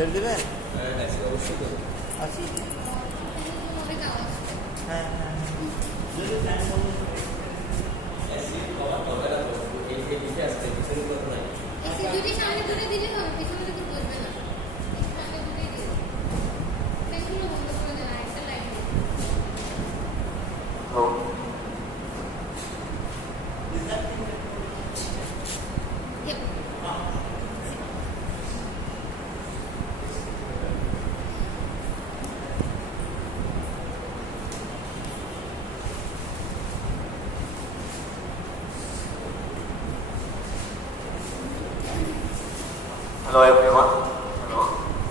ছেড়ে দেবেন? অবশ্যই করবো। আছি। হ্যাঁ হ্যাঁ যদি টাইম বলুন। দুটি সামনে ধরে দিলে হবে, পিছনে তো বলবে না। সামনে ধরে দিলে দেখুন বন্ধ করে দেন, একটা line Hello everyone. Hello.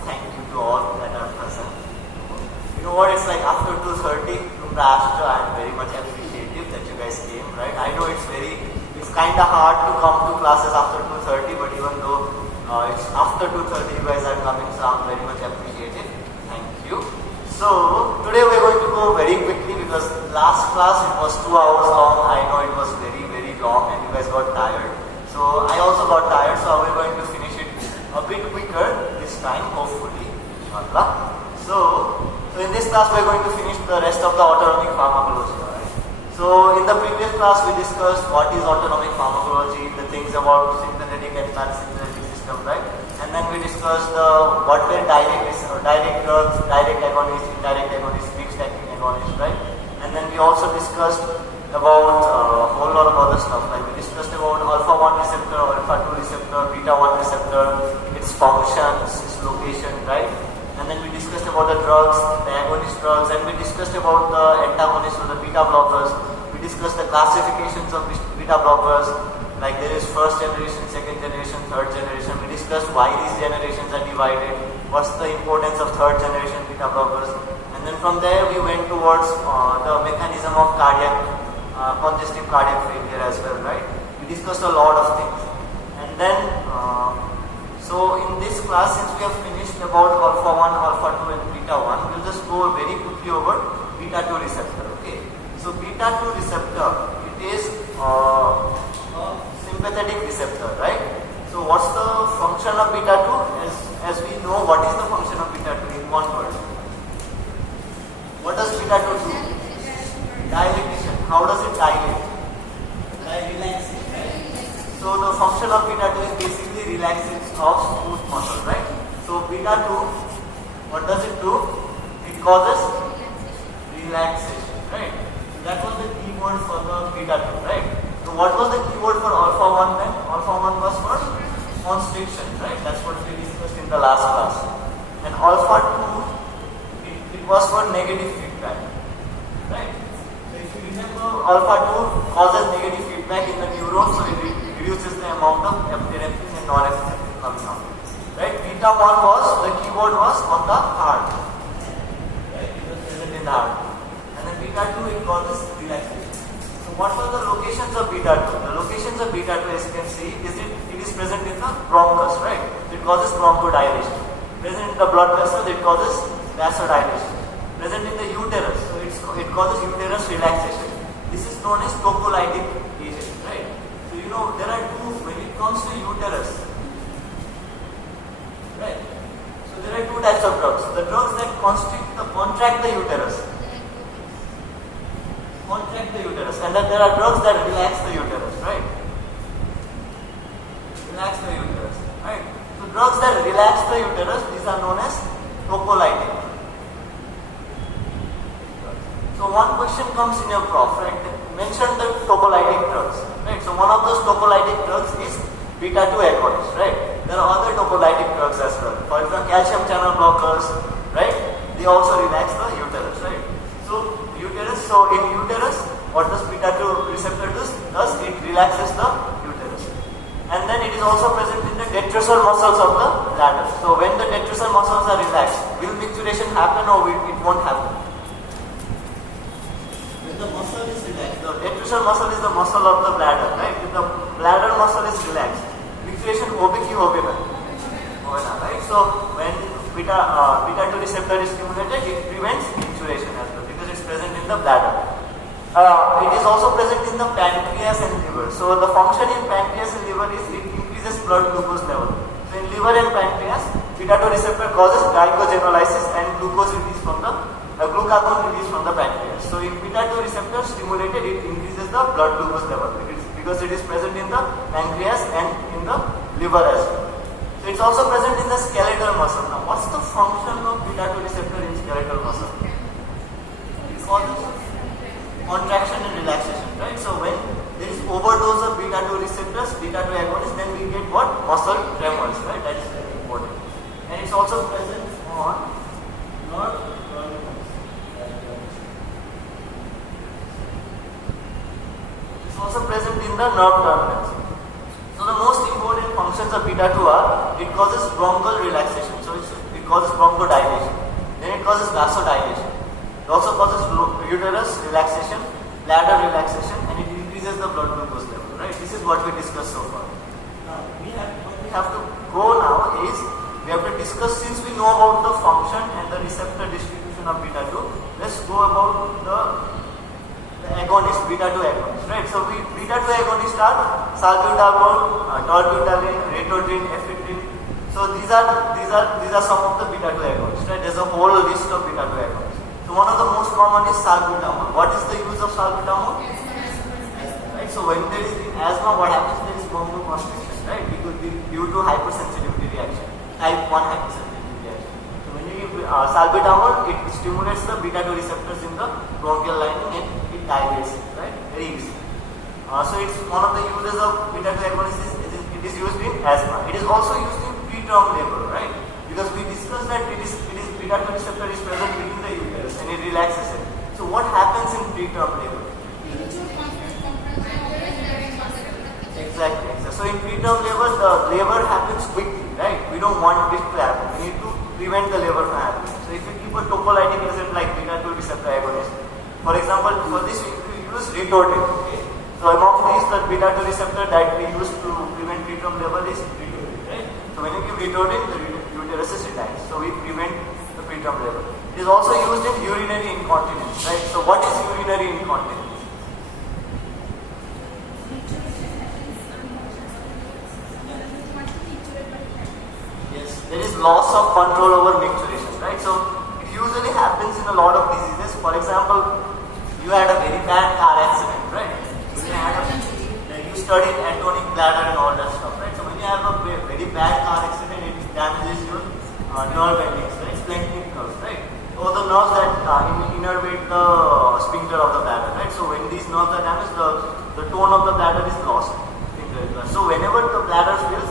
Thank you to all that are present. You know what, it's like after 2:30 to Rashtra, I'm very much appreciative that you guys came, right? I know it's kind of hard to come to classes after 2:30, but even though it's after 2:30 you guys are coming, so I'm very much appreciative. Thank you. So today we're going to go very quickly because last class it was 2 hours long. I know it was very, very long and you guys got tired. So I also got tired, so we're going to finish it a bit quicker this time, hopefully, inshallah. So in this class we're going to finish the rest of the autonomic pharmacology. Right? So in the previous class we discussed what is autonomic pharmacology, the things about sympathetic and parasympathetic system, right? And then we discussed what were direct drugs, direct agonists, indirect agonists, mixed acting agonists, right? And then we also discussed about a whole lot of other stuff, like we discussed about alpha-1 receptor, alpha-2 receptor, beta-1 receptor, its functions, its location, right? And then we discussed about the drugs, the agonist drugs, and we discussed about the antagonists or the beta blockers. We discussed the classifications of beta blockers, like there is first generation, second generation, third generation. We discussed why these generations are divided, what's the importance of third generation beta blockers. And then from there we went towards the mechanism of congestive cardiac failure as well, right? We discussed a lot of things. And then, so in this class, since we have finished about alpha-1, alpha-2 and beta-1, we'll just go very quickly over beta-2 receptor, okay? So beta-2 receptor, it is a sympathetic receptor, right? So what's the function of beta-2? As we know, what is the function of beta-2 in one word? What does beta-2 do? Dilatation. How does it dilate? By relaxing, right? So the function of beta-2 is basically relaxing of smooth muscle, right? So beta-2, what does it do? It causes relaxation, right? So that was the keyword for the beta-2, right? So what was the keyword for alpha-1 then? Alpha-1 was for constriction, right? That's what we discussed in the last class. And alpha-2, it was for negative feedback, right? Remember, alpha-2 causes negative feedback in the neuron, so it reduces the amount of epinephrine and norepinephrine coming out. Right? Beta-1 was, the keyword was on the heart. Right? It was present in the heart. And then beta-2, it causes relaxation. So what are the locations of beta-2? The locations of beta-2, as you can see, it is present in the bronchus, right? It causes bronchodilation. Present in the blood vessel, it causes vasodilation. Present in the uterus, so it causes uterus relaxation. This is known as tocolytic agent, right? So you know there are two when it comes to uterus, right? So there are two types of drugs. The drugs that contract the uterus, and then there are drugs that relax the uterus, right? Relax the uterus, right? So drugs that relax the uterus, these are known as tocolytic. So one question comes in your PROF, right? Mention the tocolytic drugs, right? So one of those tocolytic drugs is beta-2 agonist, right? There are other tocolytic drugs as well. For example, calcium channel blockers, right? They also relax the uterus, right? So in uterus, what does beta-2 receptor do? Thus it relaxes the uterus. And then it is also present in the detrusor muscles of the bladder. So when the detrusor muscles are relaxed, will micturition happen or it won't happen? The muscle is relaxed. The detrusor muscle is the muscle of the bladder, right? If the bladder muscle is relaxed, micturition hobe na, right? So when beta-2 receptor is stimulated, it prevents micturiation as well because it's present in the bladder. It is also present in the pancreas and liver. So the function in pancreas and liver is it increases blood glucose level. So in liver and pancreas, beta 2 receptor causes glycogenolysis and glucose release from the glucagon release from the pancreas. So if beta 2 receptor stimulated, it increases the blood glucose level because it is present in the pancreas and in the liver as well. So it's also present in the skeletal muscle. Now what's the function of beta 2 receptor in skeletal muscle? It causes contraction and relaxation, right? So when there is overdose of beta 2 receptors, beta 2 agonists, then we get what? Muscle tremors, right? That is very important. And it's also present on nerve terminals. It's also present in the nerve terminals. So the most important functions of beta 2 are, it causes bronchial relaxation, so it causes bronchodilation. Then it causes vasodilation. It also causes uterus relaxation, bladder relaxation, and it increases the blood glucose level, right? This is what we discussed so far. Now, what we have to go now is, we have to discuss, since we know about the function and the receptor distribution of beta 2, let's go about the agonist, beta 2 agonist, right? So beta 2 agonists are salbutamol, tolbutamine, retodin, ephedrine. So these are some of the beta 2 agonists, right? There's a whole list of beta 2 agonists. So one of the most common is salbutamol. What is the use of salbutamol? Right? So when there is asthma, what happens? There is bronchoconstriction, right? Due to hypersensitivity reaction, type 1 hypersensitivity reaction. So when you give salbutamol, it stimulates the beta 2 receptors in the bronchial lining and it dilates it, right? Very easy. So it's one of the uses of beta 2 agonist. It is used in asthma. It is also used in preterm labor, right? Because we discussed that it is beta 2 receptor is present within the uterus and it relaxes it. So what happens in preterm labor? Exactly. So in preterm labor, the labor happens quickly, right? We don't want this to happen. We need to prevent the labor from happening. So if you keep a tocolytic agent like beta 2 receptor agonist, for example, for this we use retodin. Okay? So among these, the beta 2 receptor that we use to prevent preterm labor is retodin, right? So when you give retodin, the uterus is relaxed. So we prevent the preterm labor. It is also used in urinary incontinence, right? So what is urinary incontinence? Yes, there is loss of control over micturition, right? So it usually happens in a lot of diseases. For example, you had a very bad car accident, right? You studied atonic bladder and all that stuff, right? So when you have a very bad car accident, it damages your nerve endings, right? Splanchnic nerves, right? Or the nerves that innervate the sphincter of the bladder, right? So when these nerves are damaged, the tone of the bladder is lost. So whenever the bladder fills,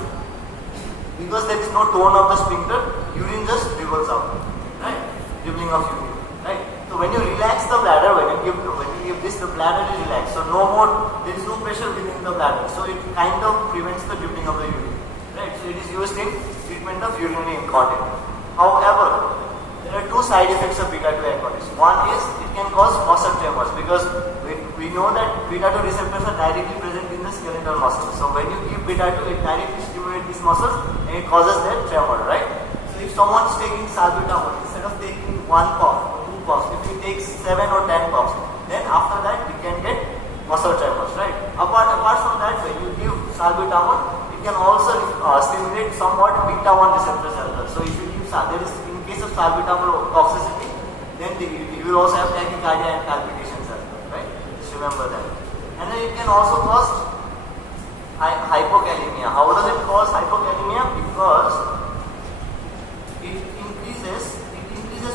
because there is no tone of the sphincter, urine just dribbles out, right? Dribbling of urine, right? So when you relax the bladder, when you give this, the bladder is relaxed. So there is no pressure within the bladder. So it kind of prevents the dribbling of the urine, right? So it is used in treatment of urinary incontinence. However, there are two side effects of beta 2 agonists. One is it can cause muscle tremors because we know that beta 2 receptors are directly present in the skeletal muscles. So when you give beta 2, it directly stimulates these muscles and it causes their tremor, right? So if someone is taking salbutamol, instead of taking 1 puff or 2 puffs, if he takes 7 or 10 puffs, then after that we can get muscle tremors, right? Apart from that, when you give salbutamol, it can also stimulate somewhat beta 1 receptors as well. So if you give in case of salbutamol toxicity, then you will also have tachycardia and palpitations as well, right? Just remember that. And then it can also cause hypokalemia. How does it cause hypokalemia? Because it increases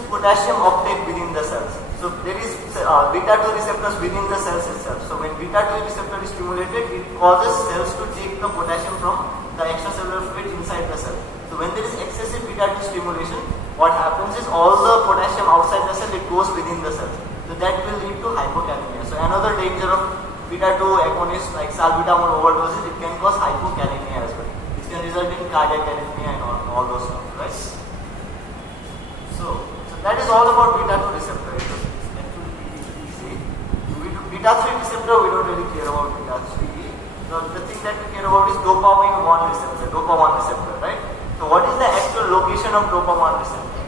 potassium uptake within the cells. So there is beta 2 receptors within the cells itself. So when beta 2 receptor is stimulated, it causes cells to take the potassium from the extracellular fluid inside the cell. So when there is excessive beta 2 stimulation, what happens is all the potassium outside the cell, it goes within the cell. So that will lead to hypokalemia. So another danger of beta 2 agonists like salbutamol overdoses, it can cause hypokalemia as well. It can result in cardiac arrhythmia and all those stuff, right? So that is all about beta 2 receptor. It is actually easy. Beta 3 receptor, we don't really care about beta 3. So the thing that we care about is dopamine 1 receptor, right? So what is the actual location of dopamine receptor?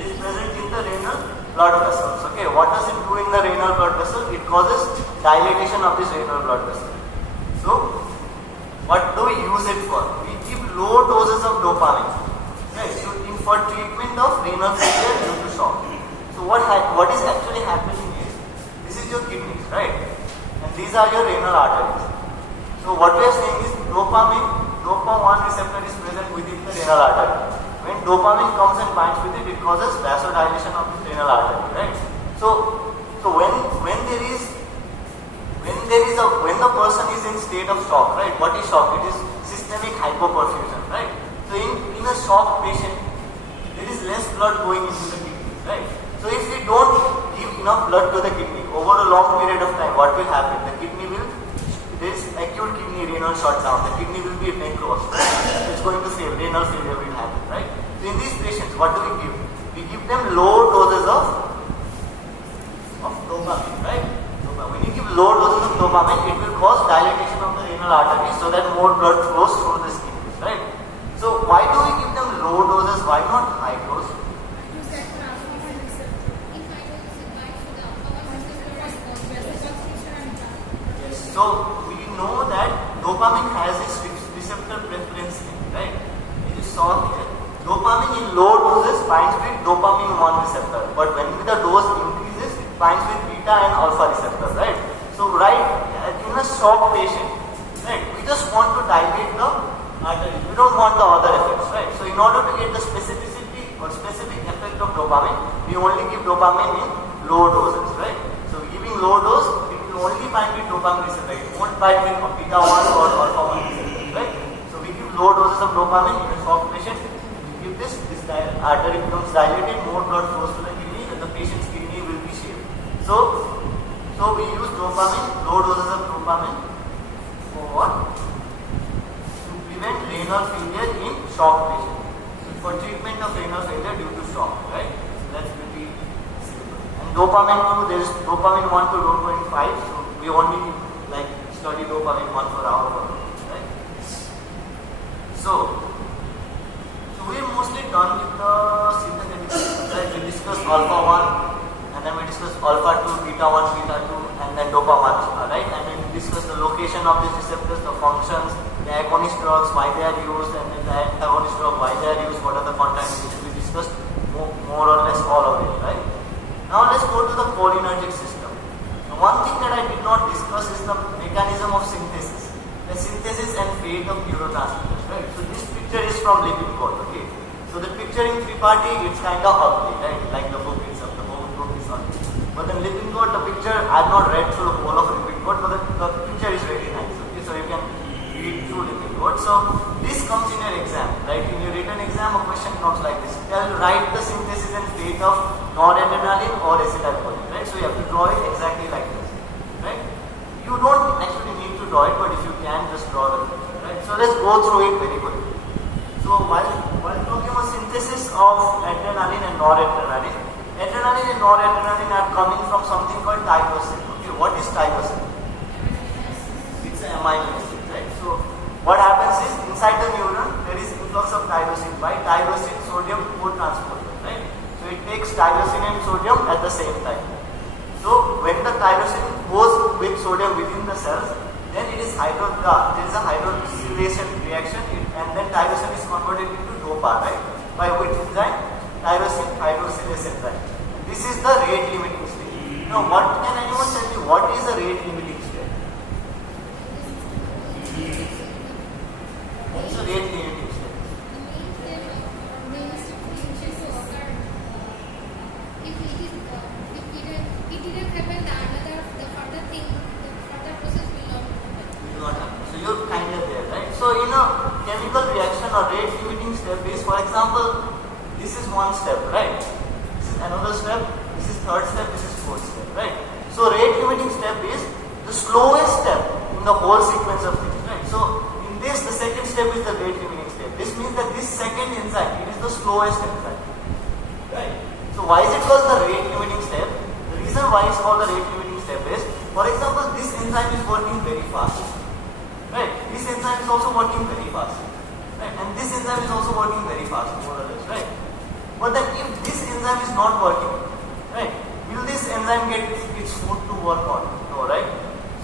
It is present in the renal blood vessels. Okay, what does it do in the renal blood vessel? It causes dilatation of this renal blood vessel. So what do we use it for? We give low doses of dopamine. Right? So for treatment of renal failure due to shock. So what is actually happening is, this is your kidneys, right? And these are your renal arteries. So what we are saying is DOPA1 receptor is present within the renal artery. When dopamine comes and binds with it, it causes vasodilation of the renal artery, right? So when the person is in state of shock, right? What is shock? It is systemic hypoperfusion, right? So in a shock patient, there is less blood going into the kidneys, right? So if we don't give enough blood to the kidney over a long period of time, what will happen? The kidney will, there is acute kidney renal shutdown. The kidney will be necrosed. It's going to fail. Renal failure will happen, right? So in these patients, what do we give? We give them low doses of dopamine, right? When you give low doses of dopamine, it will cause dilatation of the renal arteries so that more blood flows through the kidneys, right? So why do we give them low doses? Why not high dose? Yes. So we know that dopamine has its receptor preference, right? It is saw here. Dopamine in low doses binds with dopamine 1 receptor, but when the dose increases, it binds with beta and alpha receptor, right? So right in a shock patient, right, we just want to dilate the artery. We don't want the other effects, right? So in order to get the specificity or specific effect of dopamine, we only give dopamine in low doses, right? So giving low dose, it will only bind with dopamine receptor. It won't bind with beta 1 or alpha 1 receptor, right? So we give low doses of dopamine in a shock patient. We give this artery becomes dilated, more blood flows to the kidney, and the patient's kidney will be shaved. So we use dopamine, low doses of dopamine for what? To prevent renal failure in shock patients. So for treatment of renal failure due to shock, right? So that's pretty simple. And dopamine 2, there is dopamine 1 to dopamine 5. So we only like study dopamine 1 for our work, right? So we're mostly done with the synthetic systems, right? We discussed alpha 1, and then we discussed alpha 2, beta 1, beta 2, and then dopa 1, right? And then we discussed the location of these receptors, the functions, the agonist drugs, why they are used, and then the antagonist drug, why they are used, what are the contraindications. We discussed more or less all of it, right? Now let's go to the cholinergic system. Now, one thing that I did not discuss is the mechanism of synthesis. The synthesis and fate of neurotransmitters, right? So this picture is from lipid code, okay? So the picture in Triparty, it's kind of ugly, right? Like the book itself, the book is ugly. But in lipid code, the picture, I've not read through the whole of lipid code, but the picture is very nice, okay? So you can read through lipid code. So this comes in your exam, right? In your written exam, a question comes like this. Tell write the synthesis and fate of noradrenaline or acetylcholine, right? So you have to draw it exactly like this, right? You don't actually need to draw it, but if you can, just draw the picture, right? So let's go through it very quickly. So while talking about synthesis of adrenaline and noradrenaline, adrenaline and noradrenaline are coming from something called tyrosine. Okay, what is tyrosine? It's an amino acid, right? So what happens is inside the neuron there is influx of tyrosine by tyrosine sodium cotransporter, right? So it takes tyrosine and sodium at the same time. So when the tyrosine goes with sodium within the cells, then it is there is a hydroxylation reaction, and then tyrosine is converted into dopa, right? By which enzyme? Tyrosine hydroxylase enzyme. This is the rate limiting state. Now, what can anyone tell me? What is the rate limiting state? What's the rate limiting state? So you're kind of there, right? So in a chemical reaction or rate limiting step is, for example, this is one step, right? This is another step, this is third step, this is fourth step, right? So rate limiting step is the slowest step in the whole sequence of things, right? So in this, the second step is the rate limiting step. This means that this second enzyme, it is the slowest enzyme, right? So why is it called the rate limiting step? The reason why it's called the rate limiting step is, for example, this enzyme is working very fast, right? This enzyme is also working very fast, right? And this enzyme is also working very fast, more or less, right? But then if this enzyme is not working, right, will this enzyme get its food to work on? No, right?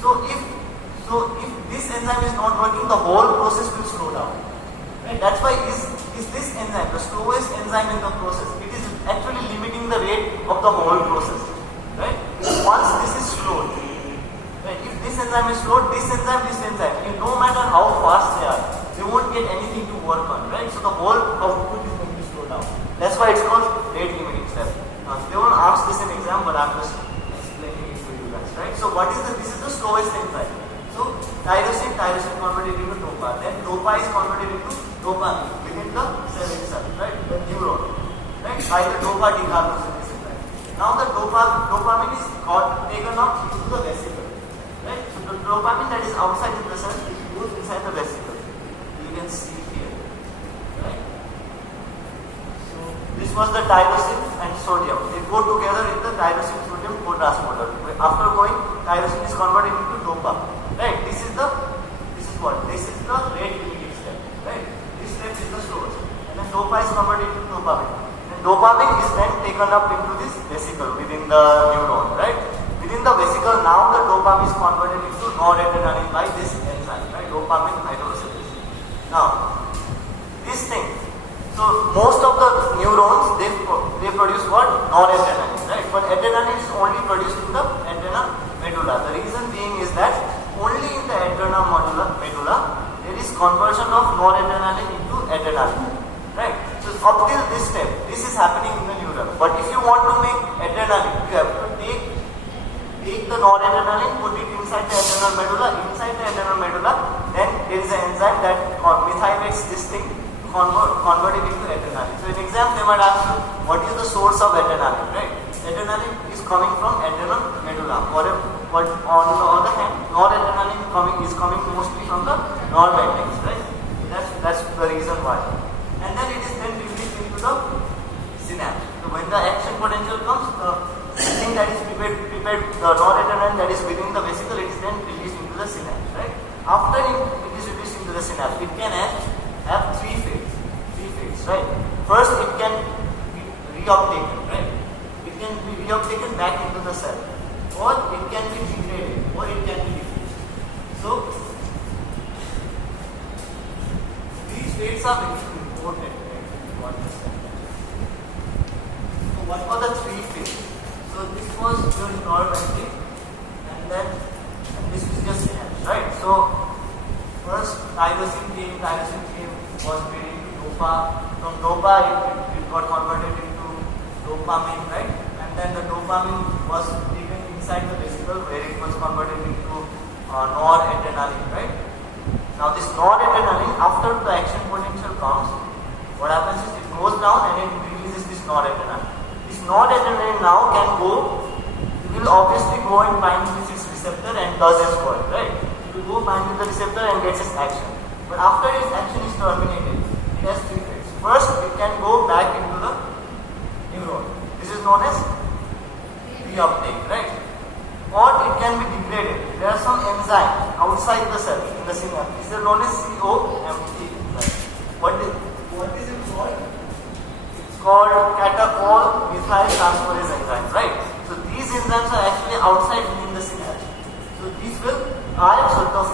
So if this enzyme is not working, the whole process will slow down, right? Right? That's why is this enzyme the slowest enzyme in the process. It is actually limiting the rate of the whole process. Right? Once this is slowed, right? If this enzyme is slowed, this enzyme, no matter how fast they won't get anything to work on. Right? So the whole output is going to slow down. That's why it's called rate limiting step. Now they won't ask this in exam, but I'm just explaining it to you guys. Right? So this is the slowest enzyme. So tyrosine converted into dopa. Then dopa is converted into dopamine within the cell itself, right? The neuron, right? By the dopa decarboxylase enzyme. Now the dopamine is taken up into the vesicle, right? So the dopamine that is outside the cell goes inside the vesicle. You can see here, right? So this was the tyrosine and sodium. They go together in the tyrosine sodium co-transporter. After going, tyrosine is converted into dopa. Right, this is the rate limiting step. Right, this step is the slowest. And then dopa is converted into dopamine. And dopamine is then taken up into this vesicle within the neuron. Right, within the vesicle now the dopamine is converted into noradrenaline by this enzyme. Right, dopamine hydrolysis. Now, this thing. So most of the neurons they produce what? Noradrenaline. Right, but adrenaline is only produced in the adrenal medulla. The reason being is that only in the adrenal medulla there is conversion of noradrenaline into adrenaline. Right? So up till this step, this is happening in the neuron. But if you want to make adrenaline, you have to take the noradrenaline, put it inside the adrenal medulla. Inside the adrenal medulla, then there is an enzyme that methylates this thing to convert it into adrenaline. So in exam they might ask you, what is the source of adrenaline? Right? Adrenaline is coming from adrenal medulla. But on the other hand, noradrenaline is coming mostly from the normatrix, right? That's the reason why. And then it is then released into the synapse. So when the action potential comes, the thing that is prepared, the noradrenaline that is within the vesicle, it is then released into the synapse, right? After it is released into the synapse, it can have three phases, right? First, it can be reuptaken, right? It can be reuptaken back into the cell. Or it can be degraded, or it can be diffused. So, these phases are very important to understand. So, what were the three phases? So, this was your normative, and this is your synapse, right? So, first tyrosine came was made into dopa. From dopa, it got converted into dopamine, right? And then the dopamine was taken inside the vesicle where it was converted into noradrenaline, right? Now this noradrenaline, after the action potential comes, what happens is it goes down and it releases this noradrenaline. This noradrenaline now will obviously go and bind with its receptor and does its work, right? It will go bind with the receptor and gets its action. But after its action is terminated, it has three phases. First, it can go back into the neuron. This is known as reuptake, right? Or it can be degraded. There are some enzymes outside the cell in the synapse. These are known as COMT enzymes. What is it called? It's called catechol methyl transferase enzymes, right? So these enzymes are actually outside within the synapse. So these will so the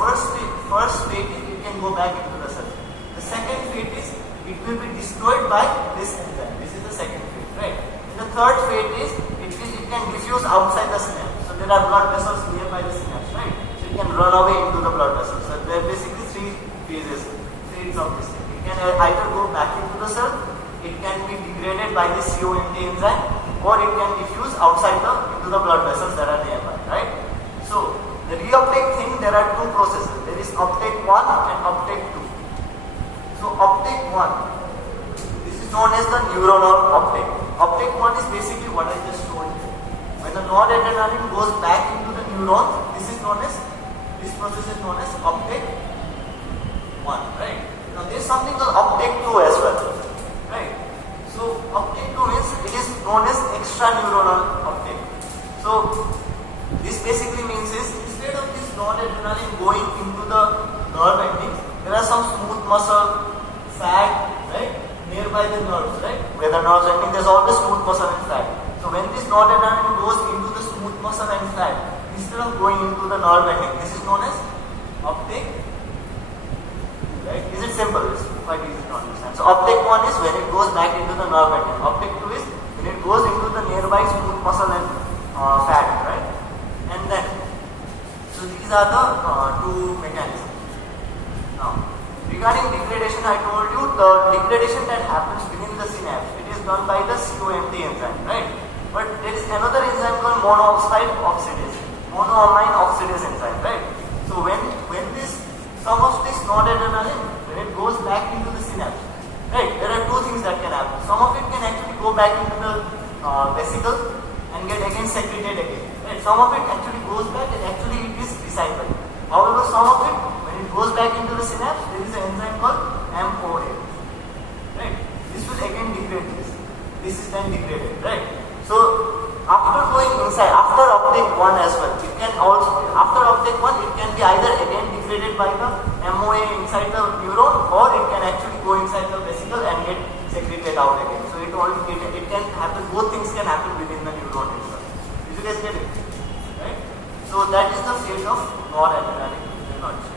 first phase it can go back into the cell. The second phase is it will be destroyed by this enzyme. This is the second phase, right? And the third phase is it can diffuse outside the synapse. There are blood vessels nearby the synapse, right? So it can run away into the blood vessels. So there are basically three phases of this thing. It can either go back into the cell, it can be degraded by the COMT enzyme, or it can diffuse outside into the blood vessels that are nearby, right? So the reuptake thing, there are two processes. There is uptake 1 and uptake 2. So uptake 1, this is known as the neuronal uptake. Uptake 1 is basically what I just told you. When the noradrenaline goes back into the neuron, this process is known as uptake 1, right? Now there is something called uptake 2 as well, right? So uptake 2 means it is known as extraneuronal uptake. So this basically means is instead of this noradrenaline going into the nerve endings, there are some smooth muscle, fat, right, nearby the nerves, right? Where the nerves ending, there is always smooth muscle and fat. So when this noradrenaline goes into the smooth muscle and fat, instead of going into the nerve ending, this is known as uptake. Right? Is it simple? quite easy to understand. So uptake 1 is when it goes back into the nerve ending. Uptake 2 is when it goes into the nearby smooth muscle and fat, right? And then, so these are the two mechanisms. Now, regarding degradation, I told you the degradation that happens within the synapse, it is done by the COMT enzyme, right? But there is another enzyme called monoamine oxidase enzyme, right? So when some of this noradrenaline, when it goes back into the synapse, right, there are two things that can happen. Some of it can actually go back into the vesicle and get again secreted again, right? Some of it actually goes back and actually it is recycled. However, some of it, when it goes back into the synapse, there is an enzyme called MOA, right? This will again degrade this. This is then degraded, right? So after going inside, after uptake 1 as well, it can also, after uptake 1, it can be either again degraded by the MOA inside the neuron, or it can actually go inside the vesicle and get secreted out again. So it can happen, both things can happen within the neuron itself. Did you guys get it? Right? So that is the fate of noradrenaline energy.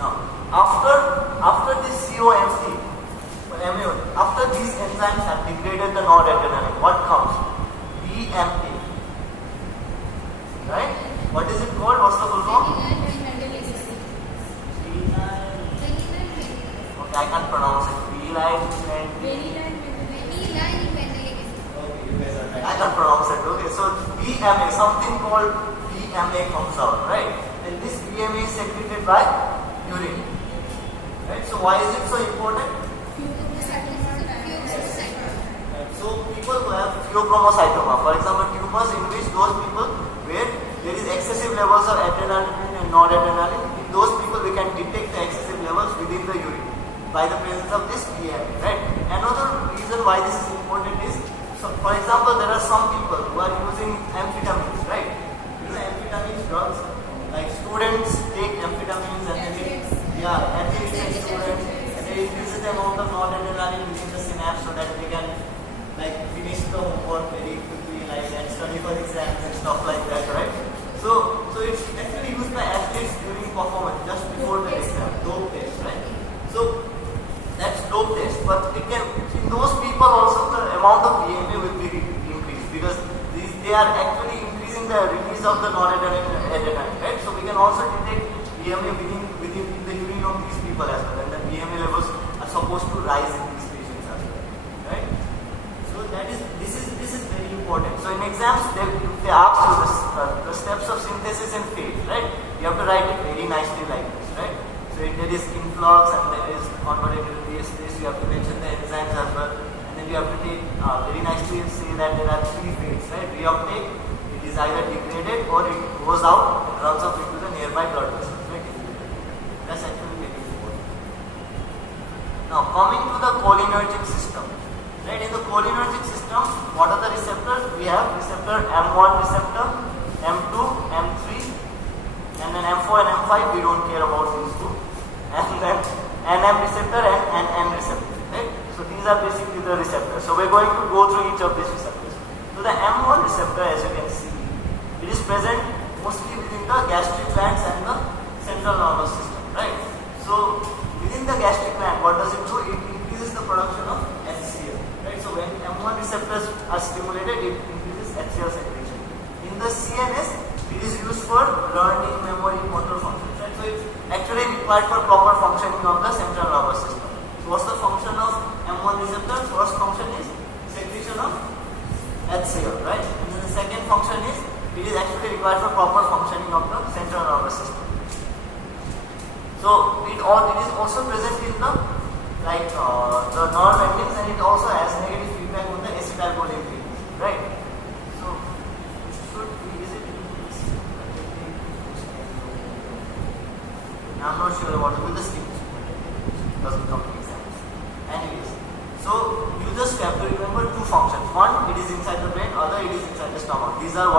Now, after this COMT, after these enzymes have degraded the noradrenaline, what comes? BMA. Right? What is it called? What's the full form? Okay, I can't pronounce it. I can't pronounce it. Okay, so BMA, something called BMA comes out, right? And this BMA is secreted by urine. Right? So why is it so important? So people who have pheochromocytoma, for example, tumors in which those people where there is excessive levels of adrenaline and noradrenaline, in those people we can detect the excessive levels within the urine by the presence of this BMA, right? Another reason why this is important is, so for example, there are some people who are using amphetamines, right? You know, amphetamines drugs, like students take amphetamines and they students, and they increase the amount of noradrenaline within the synapse so that they can like finish the homework very quickly, like and study for exams and stuff like that, right? So it's actually used by athletes during performance, just before the exam, dope test, right? So that's dope test, but it can, in those people also the amount of BMA will be increased because they are actually increasing the release of the noradrenaline, right? So we can also detect BMA within the urine of these people as well, and the BMA levels are supposed to rise in these patients as well, right? So this is very important. So in exams, if they ask you the steps of synthesis and fate, right? You have to write it very nicely like this, right? So there is influx and there is converted this. You have to mention the enzymes as well, and then you have to take very nicely say that there are 3 fates, right? Reuptake, it is either degraded or it goes out and runs off into the nearby blood vessels, right? That's actually very important. Now coming to the cholinergic system. Right, in the cholinergic system, what are the receptors? We have receptor M1 receptor, M2, M3, and then M4 and M5, we don't care about these two. And then NM receptor and NN receptor. Right? So these are basically the receptors. So we're going to go through each of these receptors. So the M1 receptor, as you can see, it is present mostly within the gastric glands and the central nervous system. Right? So within the gastric gland, what does it do? It increases the production of HCl. Right? So when M1 receptors are stimulated, it increases HCl secretion. In the CNS, it is used for learning, memory, motor functions. Right? So it's actually required for proper functioning of the central nervous system. So what's the function of M1 receptor? First function is secretion of HCl, right? And then the second function is it is actually required for proper functioning of the central nervous system. So it is also present in the the nerve endings, and it also has negative feedback on the acetylcholine release, right? So it should be easy to use. I'm not sure about it. With the sleep doesn't come to exams. Anyways, so you just have to remember 2 functions. One, it is inside the brain. Other, it is inside the stomach. These are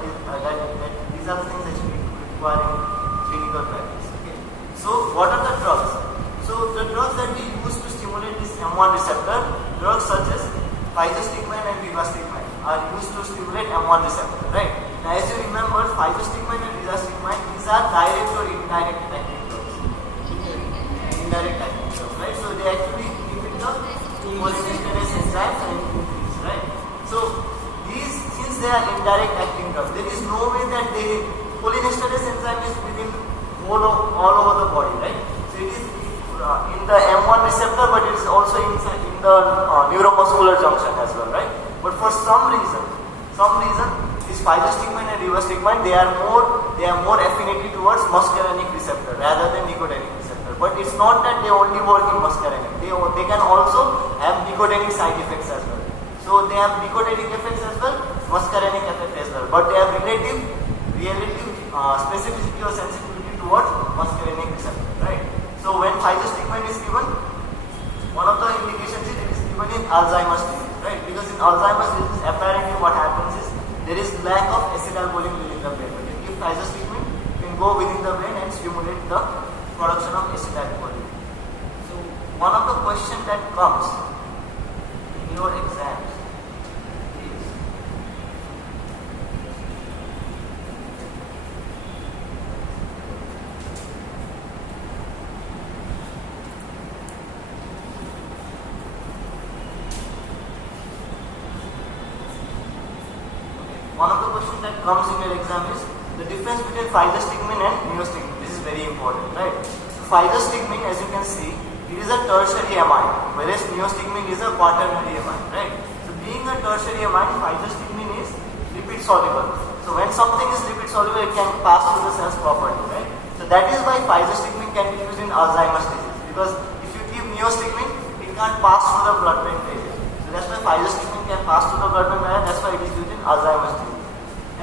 these are the things that you need to require in clinical practice. Okay. So what are the drugs? So the drugs that we use to stimulate this M1 receptor, drugs such as Physostigmine and Physostigmine are used to stimulate M1 receptor, right? Now as you remember, Physostigmine and Physostigmine, these are direct or indirect acting drugs. indirect acting terms, right? So they actually inhibit the cholinesterase enzymes and increase, right? So these, since they are indirect acting terms, there is no way that the cholinesterase enzyme is within all over the body, right? So it is in the M1 receptor, but it is also inside in the neuromuscular junction as well, right? But for some reason, this physostigmine and rivastigmine, they are more affinity towards muscarinic receptor rather than nicotinic receptor. But it's not that they only work in muscarinic. They can also have nicotinic side effects as well. So they have nicotinic effects as well, muscarinic effect as well. But they have relative specificity or sensitivity towards muscarinic receptor, right? So when physostigmine is given, one of the indications is it is given in Alzheimer's disease, right? Because in Alzheimer's disease, apparently what happens is there is lack of acetylcholine within the brain. When you give physostigmine, you can go within the brain and stimulate the production of acetylcholine. So one of the questions that comes in your exams is, one of the questions that comes in your exam is the difference between physostigmine and neostigmine. This is very important, right? So physostigmine, as you can see, it is a tertiary amine, whereas neostigmine is a quaternary amine, right? So being a tertiary amine, physostigmine is lipid soluble. So when something is lipid soluble, it can pass through the cells properly, right? So that is why physostigmine can be used in Alzheimer's disease, because if you give neostigmine, it can't pass through the blood-brain barrier. So that's why physostigmine can pass through the blood-brain barrier. That's why it is used in Alzheimer's disease.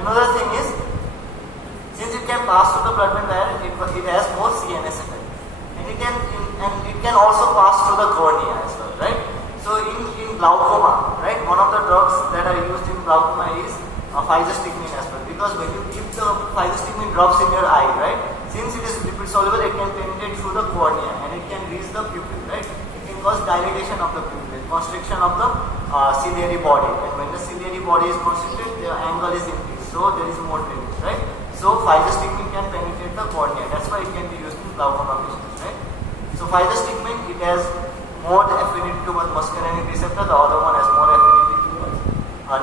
Another thing is, since it can pass through the blood-brain barrier, it has more CNS effect, and it can also pass through the cornea as well, right? So in glaucoma, right, one of the drugs that are used in glaucoma is physostigmine as well, because when you give the physostigmine drops in your eye, right, since it is lipid soluble, it can penetrate through the cornea and it can reach the pupil, right? It can cause dilatation of the pupil, constriction of the ciliary body, and when the ciliary body is constricted, the angle is increased, so there is more drainage, right? So physostigmine can penetrate the cornea. That's why it can be used in glaucoma patients, right? So physostigmine, it has more affinity towards muscarinic receptor. The other one has more affinity towards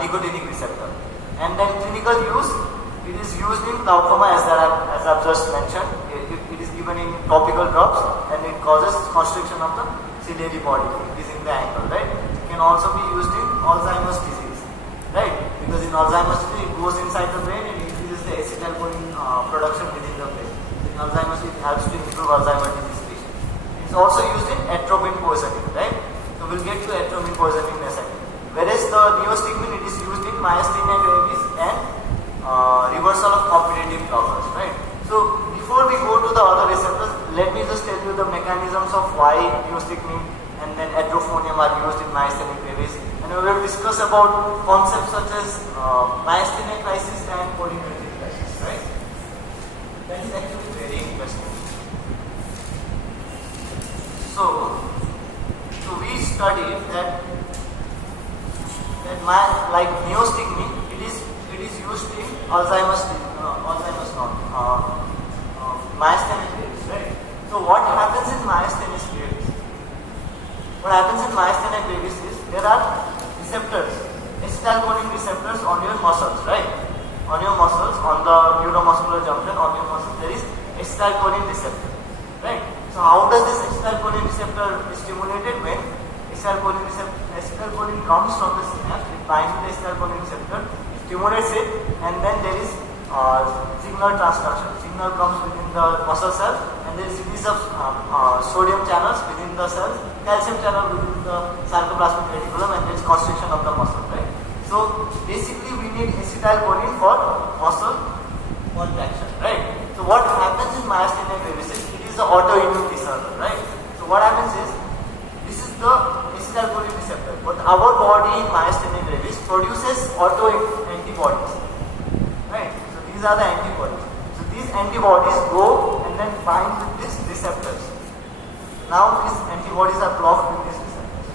nicotinic receptor. And then clinical use, it is used in glaucoma as I've just mentioned. It is given in topical drops, and it causes constriction of the ciliary body, increasing the angle, right? It can also be used in Alzheimer's disease, right? Because in Alzheimer's disease, it goes inside the brain and increases the acetylcholine production within the brain. In Alzheimer's, it helps to improve Alzheimer's disease patients. It's also used in atropine poisoning, right? So we'll get to atropine poisoning in a second. Whereas the neostigmine, it is used in myasthenia gravis and reversal of competitive blockers, right? So before we go to the other receptors, let me just tell you the mechanisms of why neostigmine and then atrophonium are used in myasthenia gravis, and we will discuss about concepts such as myasthenia crisis and cholinergic crisis, right? That is actually very interesting. So we studied that like neostigmine, it is used in myasthenia gravis, right? So what happens in myasthenia gravis? What happens in myasthenia gravis is there are receptors, acetylcholine receptors on your muscles, right? On your muscles, on the neuromuscular junction, on your muscles, there is acetylcholine receptor, right? So how does this acetylcholine receptor is stimulated? When acetylcholine comes from the synapse, it binds with the acetylcholine receptor, stimulates it, and then there is signal transduction. Signal comes within the muscle cells, and there is a series of sodium channels within the cells, calcium channel within the sarcoplasmic reticulum, and there is constriction of the muscle, right? So basically we need acetylcholine for muscle contraction, right? So what happens in myasthenia gravis is it is the autoimmune disorder, right? So what happens is this is the acetylcholine receptor, but our body in myasthenia gravis produces antibodies, right? So these are the antibodies. So these antibodies go and then bind with these receptors. Now these antibodies are blocked with these receptors,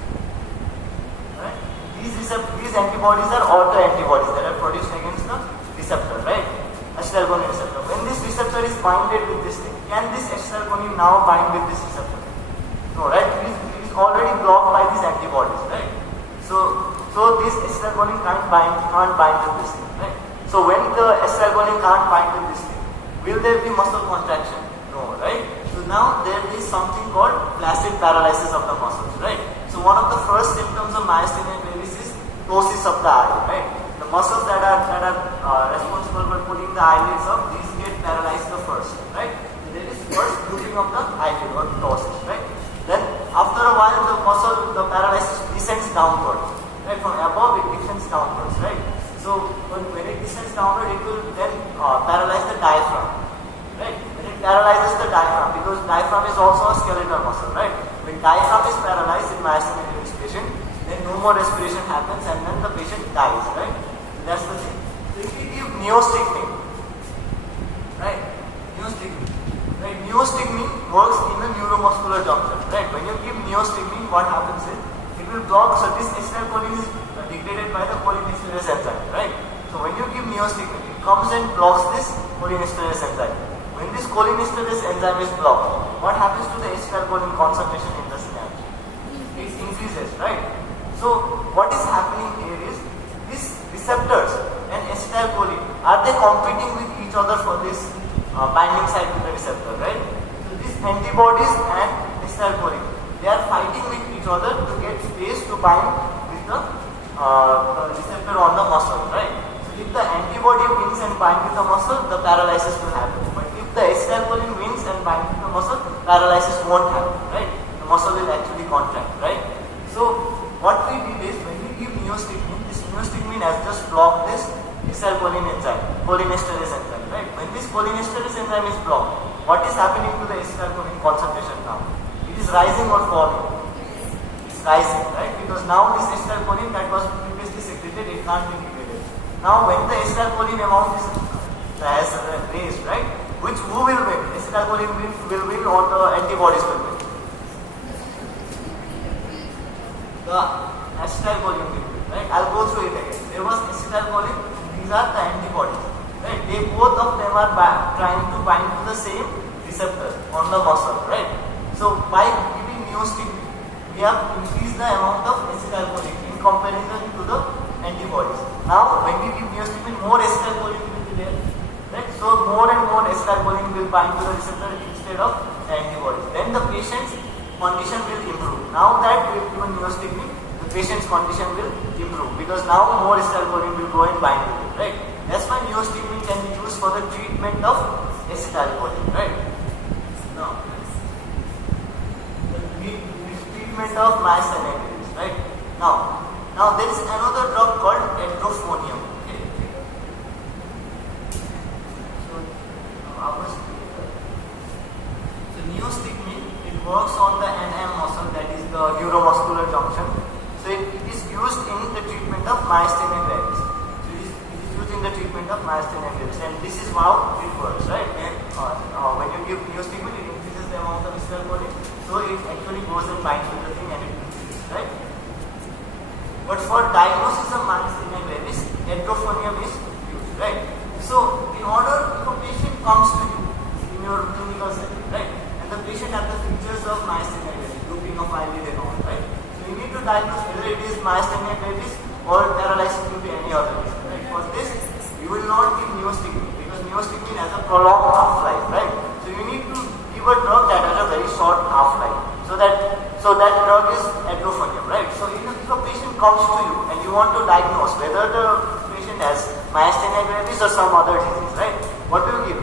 right? These antibodies are autoantibodies that are produced against the receptor, right? Acetylcholine receptor. When this receptor is binded with this thing, can this acetylcholine now bind with this receptor? can't bind with this thing, right? So when the acetylcholine can't bind with this thing, will there be muscle contraction? No, right? So now there is something called flaccid paralysis of the muscles, right? So one of the first symptoms of myasthenia gravis is ptosis of the eyelid, right? The muscles that are responsible for pulling the eyelids up, these get paralyzed the first, right? So there is first drooping of the eyelid or ptosis, right? Then after a while the paralysis descends downwards, right? From above it descends downwards, right? So when it descends downward, it will then paralyze the diaphragm, right? When it paralyzes the diaphragm, because diaphragm is also a skeletal muscle, right? When diaphragm is paralyzed in myasthenia gravis patient, then no more respiration happens and then the patient dies, right? So that's the thing. So if we give neostigmine, right? Neostigmine works in the neuromuscular junction, right? When you give neostigmine, what happens is it will block. So this acetylcholine is degraded by the cholinesterase enzyme, right? So when you give neostigmine, it comes and blocks this cholinesterase enzyme. When this cholinesterase enzyme is blocked, what happens to the acetylcholine concentration in the synapse? It increases, right? So what is happening here is these receptors and acetylcholine, are they competing with each other for this binding site to the receptor, right? So these antibodies and acetylcholine, they are fighting with each other to get space to bind with the receptor on the muscle, right? So if the antibody wins and bind with the muscle, the paralysis will happen. But if the acetylcholine wins and bind with the muscle, paralysis won't happen, right? The muscle will actually contract, right? So what we did is when we give neostigmine, this neostigmine has just blocked this acetylcholine enzyme, cholinesterase enzyme, right? When this cholinesterase enzyme is blocked, what is happening to the acetylcholine concentration now? It is rising or falling? It's rising, right? Because now this acetylcholine that was previously secreted, it can't be degraded. Now when the acetylcholine amount is has raised, right? Who will win? Acetylcholine will win or the antibodies will win? The acetylcholine will win, right? I'll go through it again. There was acetylcholine, these are the antibodies, right? They both of them are trying to bind to the same receptor on the muscle, right? So by giving neostigmine, we have increased the amount of acetylcholine in comparison to the antibodies. Now when we give neostigmine, more acetylcholine will be there, right? So more and more acetylcholine will bind to the receptor instead of the antibodies. Then the patient's condition will improve. Now that we have given neostigmine, the patient's condition will improve because now more acetylcholine will go and bind with it, right? That's why neostigmine can be used for the treatment of acetylcholine, right? Now, the treatment of myasthenia gravis, right? Now there is another drug called Autonomic. Okay. So neostigmine, it works on the NM muscle, that is the neuromuscular junction. So it is used in the treatment of myasthenia gravis. So it is used in the treatment of myasthenia gravis, and this is how it works, right? And when you give neostigmine, it increases the amount of acetylcholine, so it actually goes and binds with the thing and it increases, right? But for diagnosis of myasthenia gravis, Autonomic is used, right? So in order, if a patient comes to you in your clinical setting, right, and the patient has the features of myasthenia gravis, drooping of eyelid and all, right? You need to diagnose whether it is myasthenia gravis or paralysis due to any other reason, right? For this, you will not give neostigmine because neostigmine has a prolonged half-life, right? So you need to give a drug that has a very short half-life. So that drug is Autonomic, right? So if a patient comes to you and you want to diagnose whether the patient has myasthenia gravis or some other disease, right? What do you give?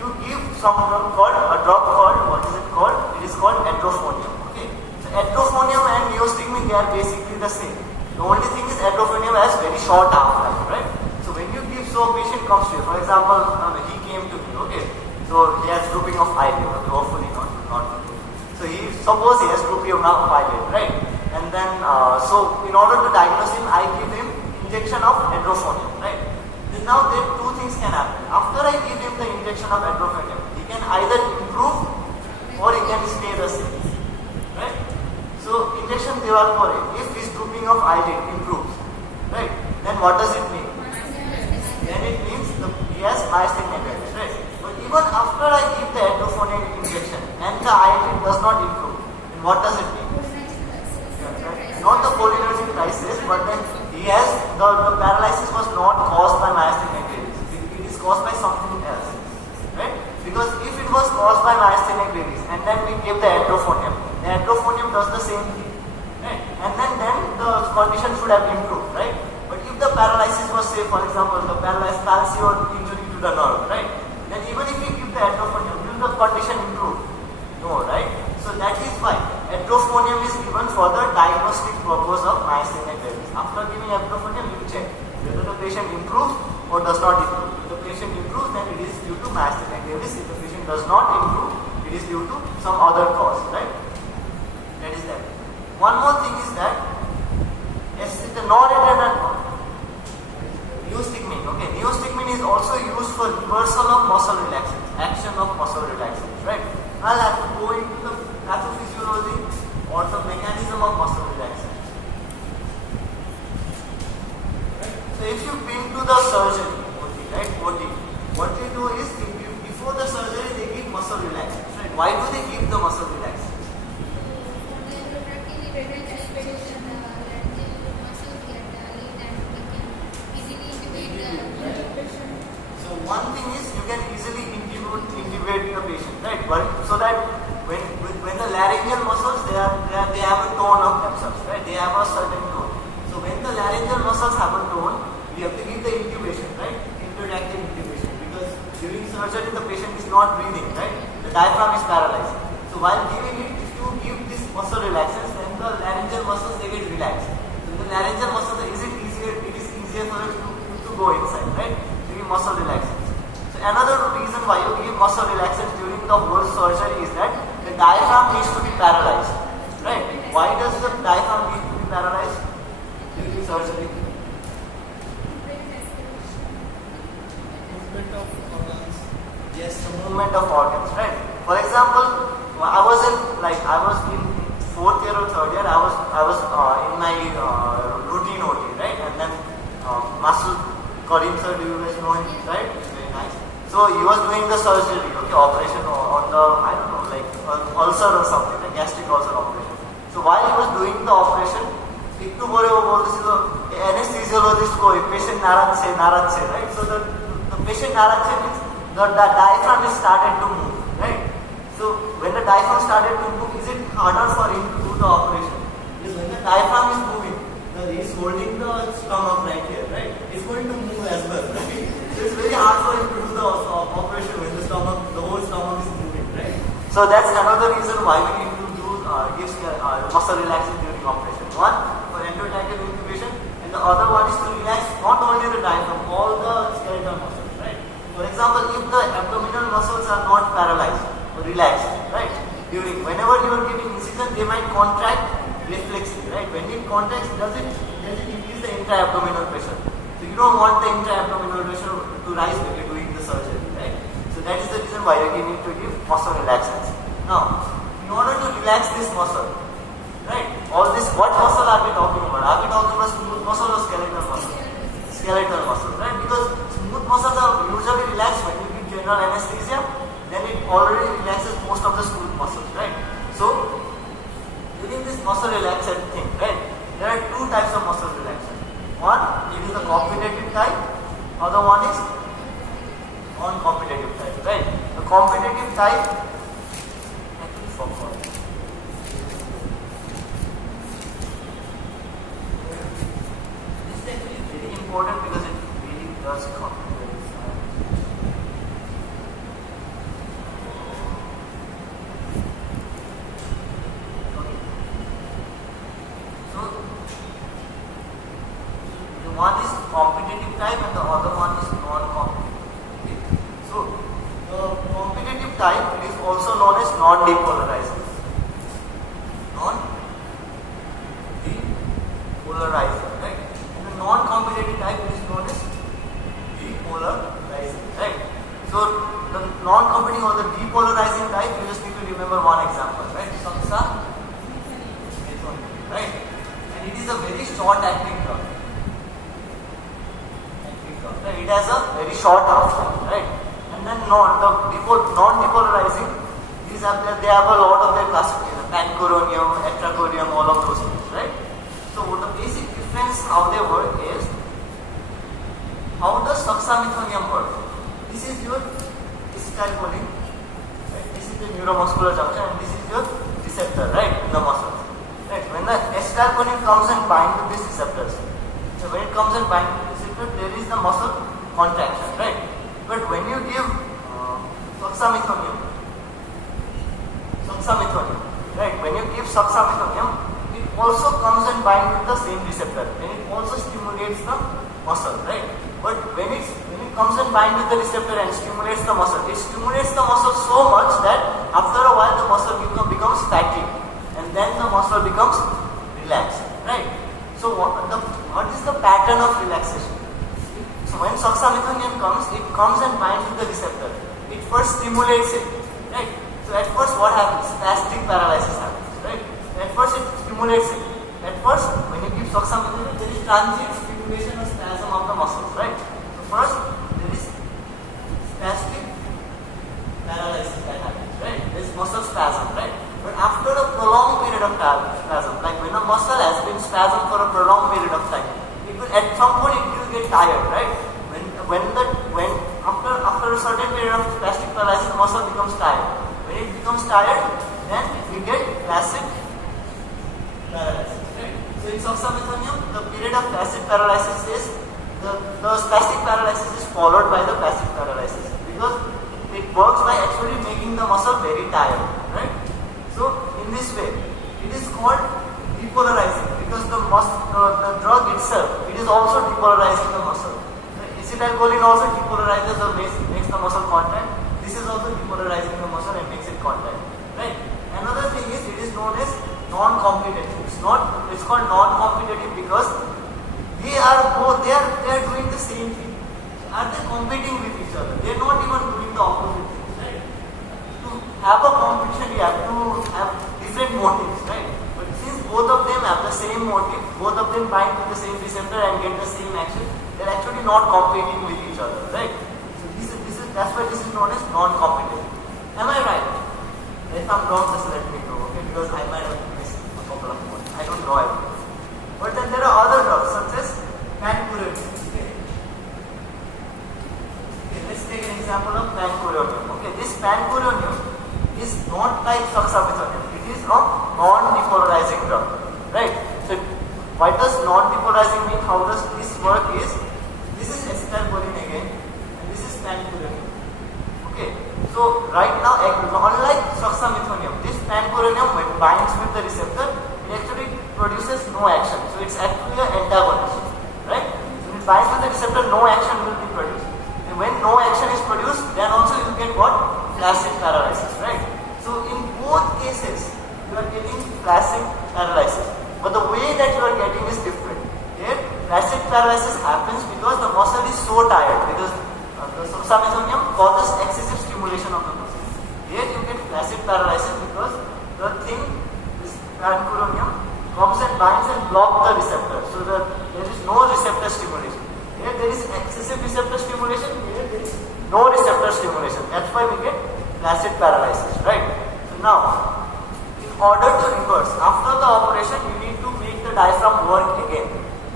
You give a drug called, what is it called? It is called Autonomic. Autonomic and neostigmine, they are basically the same. The only thing is Autonomic has very short half-life, right? So when you give, so a patient comes to you, for example, he came to me, okay? So he has drooping of eyelid, okay? Hopefully not. So suppose he has drooping of eyelid, right? And then, so in order to diagnose him, I give him injection of Autonomic, right? Then now there two things can happen. After I give him the injection of Autonomic, he can either improve or he can stay the same, right? So injection devar for it. If his drooping of eyelid improves, right? Then what does it mean? Then it means he has myasthenia gravis, right? But even after I give the Autonomic injection and the eyelid does not improve, then what does it mean? Not the cholinergic crisis, but then he the paralysis was not caused by myasthenia gravis. It is caused by something else, right? Because if it was caused by myasthenia gravis and then we give the atrophonium does the same thing, right? And then the condition should have improved, right? But if the paralysis was, say, for example, the paralysis palsy or injury to the nerve, right? Then even if we give the atrophonium, will the condition improve? No, right? So that is why atrophonium is given for the diagnostic purpose of myasthenia gravis. After giving atrophonium, you check whether the patient improves or does not improve. If the patient improves, then it is due to myasthenia gravis. If the patient does not improve, it is due to some other cause, right? That is that. One more thing is that the non-adrenal Neostigmine. Okay, Neostigmine is also used for reversal of muscle relaxants, action of muscle relaxants, right? I'll have to go into the pathophysiology or the mechanism of muscle relaxants. Right? So if you've been to the surgery, right, what they do is before the surgery they give muscle relaxants, right? Why do they give the muscle relaxants? One thing is you can easily intubate the patient, right? So that when the laryngeal muscles they have a tone of themselves, right? They have a certain tone. So when the laryngeal muscles have a tone, we have to give the intubation, right? Introtractive intubation, because during surgery the patient is not breathing, right? The diaphragm is paralyzed. So while giving it, if you give this muscle relaxants, then the laryngeal muscles they get relaxed. So the laryngeal muscles it is easier for it to go inside, right? To give muscle relaxants. Another reason why you give muscle relaxants during the whole surgery is that the diaphragm needs to be paralyzed, right? Why does the diaphragm need to be paralyzed during surgery? Movement of organs. Yes, the movement of organs, right? For example, I was in 4th year or 3rd year. I was in my routine OT, right? And then Masood Karim sir, do you guys know him, right? Very nice. So he was doing the surgery, okay, operation on the, I don't know, like ulcer or something, a gastric ulcer operation. So while he was doing the operation, একটু পরে ও বলতেছিল anesthesiologist ko patient নাড়াচ্ছে, right? So the patient নাড়াচ্ছে means the diaphragm is started to move, right? So when the diaphragm started to move, is it harder for him to do the operation? Because when the diaphragm is moving, he is holding the stomach right here, right? It's going to move as well, right? So it's very hard for him to do the operation when the whole stomach is moving, right? So that's another reason why we need to give muscle relaxation during operation. One, for endotracheal intubation, and the other one is to relax not only the diaphragm, all the skeletal muscles, right? For example, if the abdominal muscles are not paralyzed or relaxed, right? Whenever you are giving incision, they might contract reflexively, right? When it contracts, does it increase the intra-abdominal pressure? So you don't want the intra-abdominal pressure to rise when you're doing the surgery, right? So that is the reason why you need to give muscle relaxants. Now, in order to relax this muscle, right? All this, what muscle are we talking about? Are we talking about smooth muscle or skeletal muscle? Skeletal muscle, right? Because smooth muscles are usually relaxed when you give general anesthesia, then it already relaxes most of the smooth muscles, right? So, during this muscle relaxant thing, right? There are two types of muscle relaxant. One, it is the competitive type. Other one is non-competitive type, right? The competitive type, actually forgot. This is actually very important because it really does complicate. One is competitive type and the other one is non-competitive. So, the competitive type is also known as non-depolarizing. Non-depolarizing, right? And the non-competitive type is known as depolarizing, right? So, the non-competitive or the depolarizing type, you just need to remember one example, right? Samsa, right? And it is a very short-acting drug. It has a very short half-life, right? And then non-depolarizing, they have a lot of their classification, pancuronium, etraconium, all of those things, right? So the basic difference how they work succinylcholine works. This is your acetylcholine, right? This is the neuromuscular junction, and this is your receptor, right, in the muscles. Right? When the acetylcholine comes and binds to these receptors, so when it comes and binds to the receptor, there is the muscle contraction, right? But when you give succinylcholine, right? When you give succinylcholine, it also comes and binds with the same receptor, and it also stimulates the muscle, right? But when it comes and binds with the receptor and stimulates the muscle, it stimulates the muscle so much that after a while the muscle becomes fatigued, and then the muscle becomes relaxed, right? So what is the pattern of relaxation? So when succinylcholine comes, it comes and binds with the receptor. It first stimulates it, right? So at first what happens? Spastic paralysis happens, right? At first it stimulates it. At first, when you give succinylcholine, there is transient stimulation or spasm of the muscles, right? So first there is spastic paralysis that happens, right? There is muscle spasm, right? But after a prolonged period of spasm, like when a muscle has been spasmed for a prolonged period of time, it will, at some point it will get tired, right? When after a certain period of spastic paralysis, the muscle becomes tired. When it becomes tired, then we get classic paralysis, right? So in succinylcholine, the period of passive paralysis is the spastic paralysis is followed by the passive paralysis, because it works by actually making the muscle very tired, right? So in this way, it is called depolarizing, because the drug itself, it is also depolarizing the muscle. The acetylcholine also depolarizes or makes the muscle contract. This is also depolarizing the muscle and makes it contract, right? Another thing is, it is known as non-competitive. It's called non-competitive because they are doing the same thing. Are they competing with each other? They are not even doing the opposite things, right? To have a competition, you have to have different motives, right? But since both of them have the same motive, both of them bind to the same receptor and get the same action, they are actually not competing with each other, right? So that's why this is known as non-competitive. Am I right? If I'm wrong, just let me know, okay? Because I might have missed a couple of more. I don't know everything. But then there are other drugs such as pancuronium. Okay, let's take an example of pancuronium. Okay, this pancuronium is not like succinylcholine. It is a non-depolarizing drug, right? So what does non-depolarizing mean? How does this work? This is acetylcholine again, and this is pancuronium. Okay, so right now, unlike succinylcholine, this pancuronium, when binds with the receptor, it actually produces no action. So it's actually an antagonist, right? So when it binds with the receptor, no action will be produced. And when no action is produced, then also you get what? Classic paralysis, right? So in both cases, you are getting classic paralysis. But the way that you are getting is different. Here, classic paralysis happens because the muscle is so tired, because the succinylcholine causes excessive stimulation of the muscle. Here you get classic paralysis because the thing, this pancuronium, comes and binds and blocks the receptor. So there is no receptor stimulation. Here there is excessive receptor stimulation, here there is no receptor stimulation. That's why we get classic paralysis, right? So now, in order to reverse, after the operation, you need to make the diaphragm work again,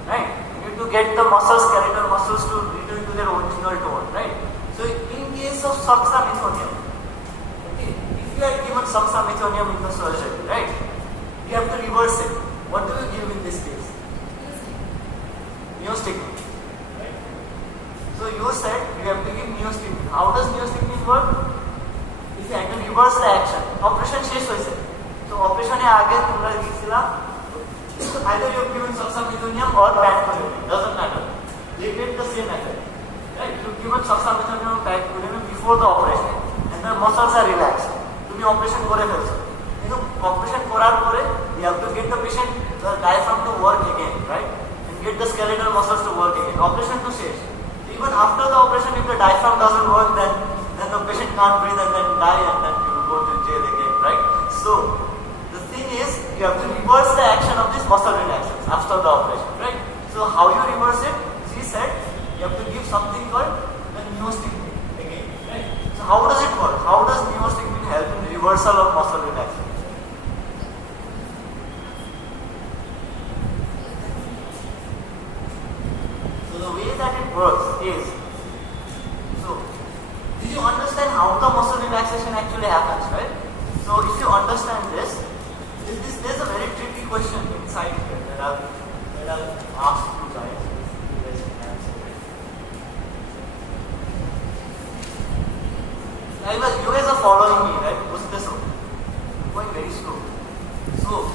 right? You need to get the skeletal muscles to return to their original tone, right? So in case of succinylcholine, okay, if you are given succinylcholine in the surgery, right, you have to reverse it. What do you give in this case? Neostigmine, right? So you said you have to give neostigmine. How does neostigmine work? If you have to reverse the action, operation শেষ হয়েছে. So operation আগে তোমরা দিছিলা either you have given succinylcholine or pancuronium, doesn't matter. They did the same method, right? You have given succinylcholine or pancuronium before the operation, and the muscles are relaxed. তুমি operation করে ফেলছো. কিন্তু operation করার পরে you have to get the patient, the diaphragm to work again, right? And get the skeletal muscles to work again. Operation to শেষ. Even after the operation, if the diaphragm doesn't work, then the patient can't breathe and then die, and then you will go to jail again, right? So the thing is, you have to reverse the action of this muscle relaxants after the operation, right? So how you reverse it? She said you have to give something called the neostigmine again, right? So how does it work? How does neostigmine help in reversal of muscle relaxation? So the way that it works is, relaxation actually happens, right? So if you understand this, there's a very tricky question inside here that I'll ask you guys. You guys can answer it. You guys are following me, right? Going very slow. So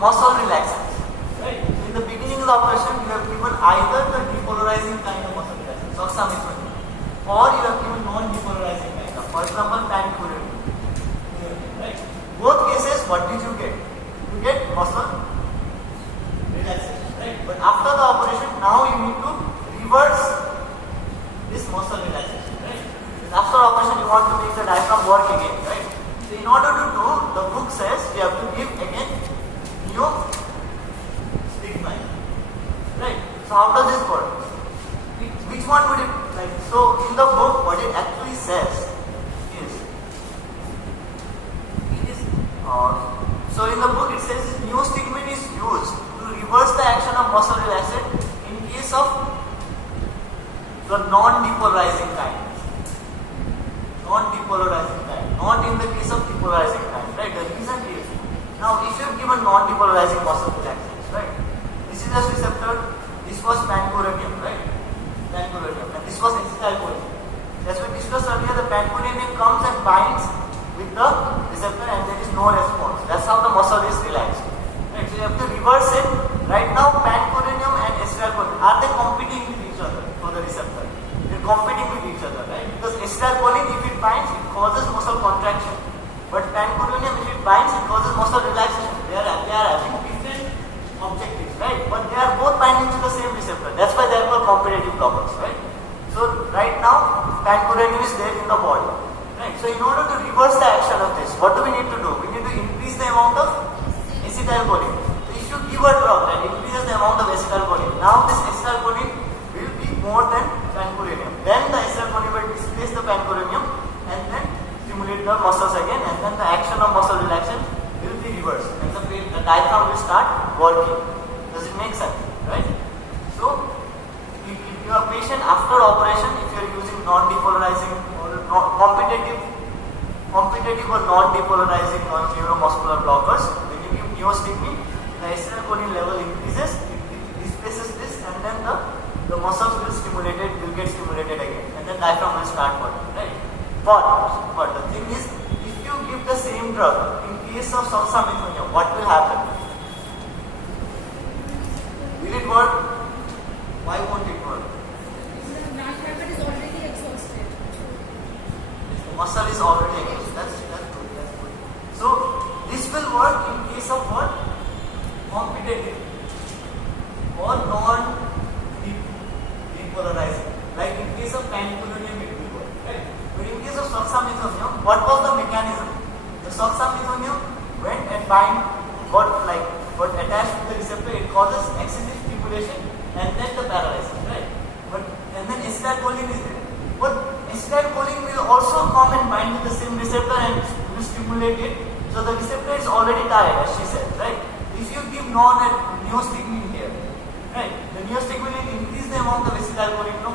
muscle relaxants, right? So in the beginning of the operation, you have given either the depolarizing kind of muscle relaxant, Salbutamol, or you have given non-depolarizing kind of, for example, pancuronium. Right? Both cases, what did you get? You get muscle relaxation, right? But after the operation, now you need to reverse this muscle relaxation, right? Because after operation, you want to make the diaphragm work again, right? So in order to do, the book says you have to give again Neostigmine, right? So how does this work? Which one would it like? So in the book, what it actually says is, so in the book it says Neostigmine is used to reverse the action of muscle relaxant in case of the non-depolarizing kind. Non-depolarizing kind, not in the case of depolarizing kind, right? The reason is, now if you have given non-depolarizing muscle relaxants, right? This is a receptor, this was pancuronium, right? Pancuronium, and this was acetylcholine. That's what we discussed earlier, the pancuronium comes and binds with the receptor and there is no response. That's how the muscle is relaxed. Right? So you have to reverse it. Right now, pancuronium and acetylcholine, are they competing with each other for the receptor? They're competing with each other, right? Because acetylcholine, if it binds, it causes muscle contraction. But pancuronium, if it binds, it causes muscle relaxation. They are having different objectives, right? But they are both binding to the same receptor. That's why they are called competitive blockers, right? So right now, pancuronium is there in the body, right? So in order to reverse the action of this, what do we need to do? We need to increase the amount of acetylcholine. So if you give a drug that increases the amount of acetylcholine, now this acetylcholine will be more than pancuronium. Then the acetylcholine will displace the pancuronium and then stimulate the muscles again, and then the action of muscle relaxation will be reversed and the diaphragm will start working. Does it make sense? Right? So if you are patient after operation, if you are using non-depolarizing or competitive or non-depolarizing neuromuscular blockers, when you give Neostigmine, the acetylcholine level increases, it displaces this, and then the muscles will get stimulated again, and then diaphragm will start working, right? But the thing is, if you give the same drug in case of Salbutamol, what will happen? Will it work? Why won't it work? The diaphragm is already exhausted. The muscle is already exhausted. That's good. So this will work in case of what? Competitive or non-depolarizing. Like in case of pancuronium, it will work, right? But in case of Salbutamol, what was the mechanism? The Salbutamol went and got attached to the receptor. It causes excessive stimulation and then the paralysis, right? And then acetylcholine is there. But acetylcholine will also come and bind with the same receptor and will stimulate it. So the receptor is already tired, as she said, right? If you give Neostigmine here, right? The Neostigmine will increase the amount of acetylcholine, no?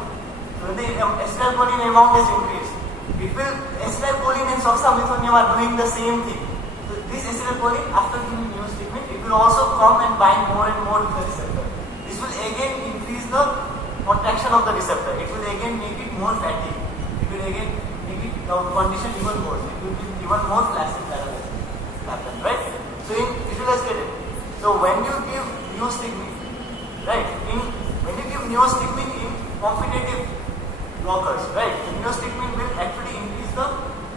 So the acetylcholine amount is increased. Acetylcholine and Salbutamol are doing the same thing. So this acetylcholine, after giving Neostigmine, it will also come and bind more and more to the receptor. This will again increase the contraction of the receptor. It will again make it more fatigued. It will again make it the condition even worse. It will be even more flaccid paralysis happen, right? So if you guys get it. So when you give Neostigmine, right? When you give Neostigmine in competitive blockers, right? The Neostigmine will actually increase the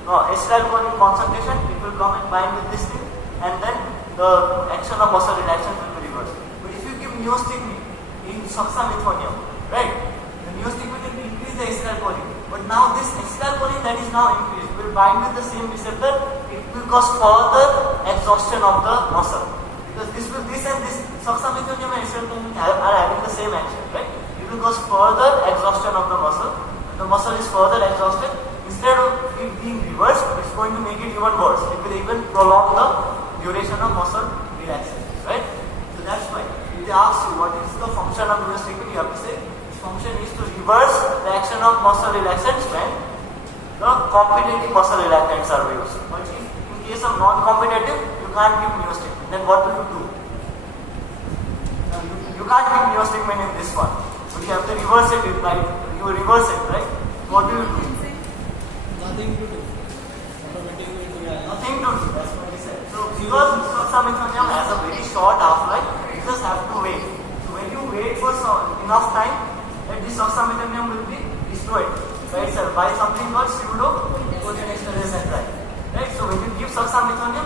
acetylcholine concentration. It will come and bind with this thing, and then the action of muscle relaxation will be reversed. But if you give Neostigmine in Salbutamol, right? The Neostigmine will increase the acetylcholine. But now this acetylcholine that is now increased will bind with the same receptor. It will cause further exhaustion of the muscle. Because this and this Salbutamol and acetylcholine are having the same action, right? It will cause further exhaustion of the muscle. When the muscle is further exhausted, instead of it being reversed, it's going to make it even worse. It will even prolong the duration of muscle relaxation, right? So that's why if they ask you what is the function of Neostigmine, you have to say its function is to reverse the action of muscle relaxants when the competitive muscle relaxants are used. But if in case of non-competitive, you can't give Neostigmine. Then what do? You can't give Neostigmine in this one. So you have to reverse it, right? You reverse it, right? What do? Nothing to do. Automatic will do that. Nothing to do, that's what he said. So because Physostigmine has a very short half-life, you just have to wait. So when you wait for enough time, that this Physostigmine will be destroyed by itself by something called pseudo-cholinergic enzyme. Right? So when you give Physostigmine,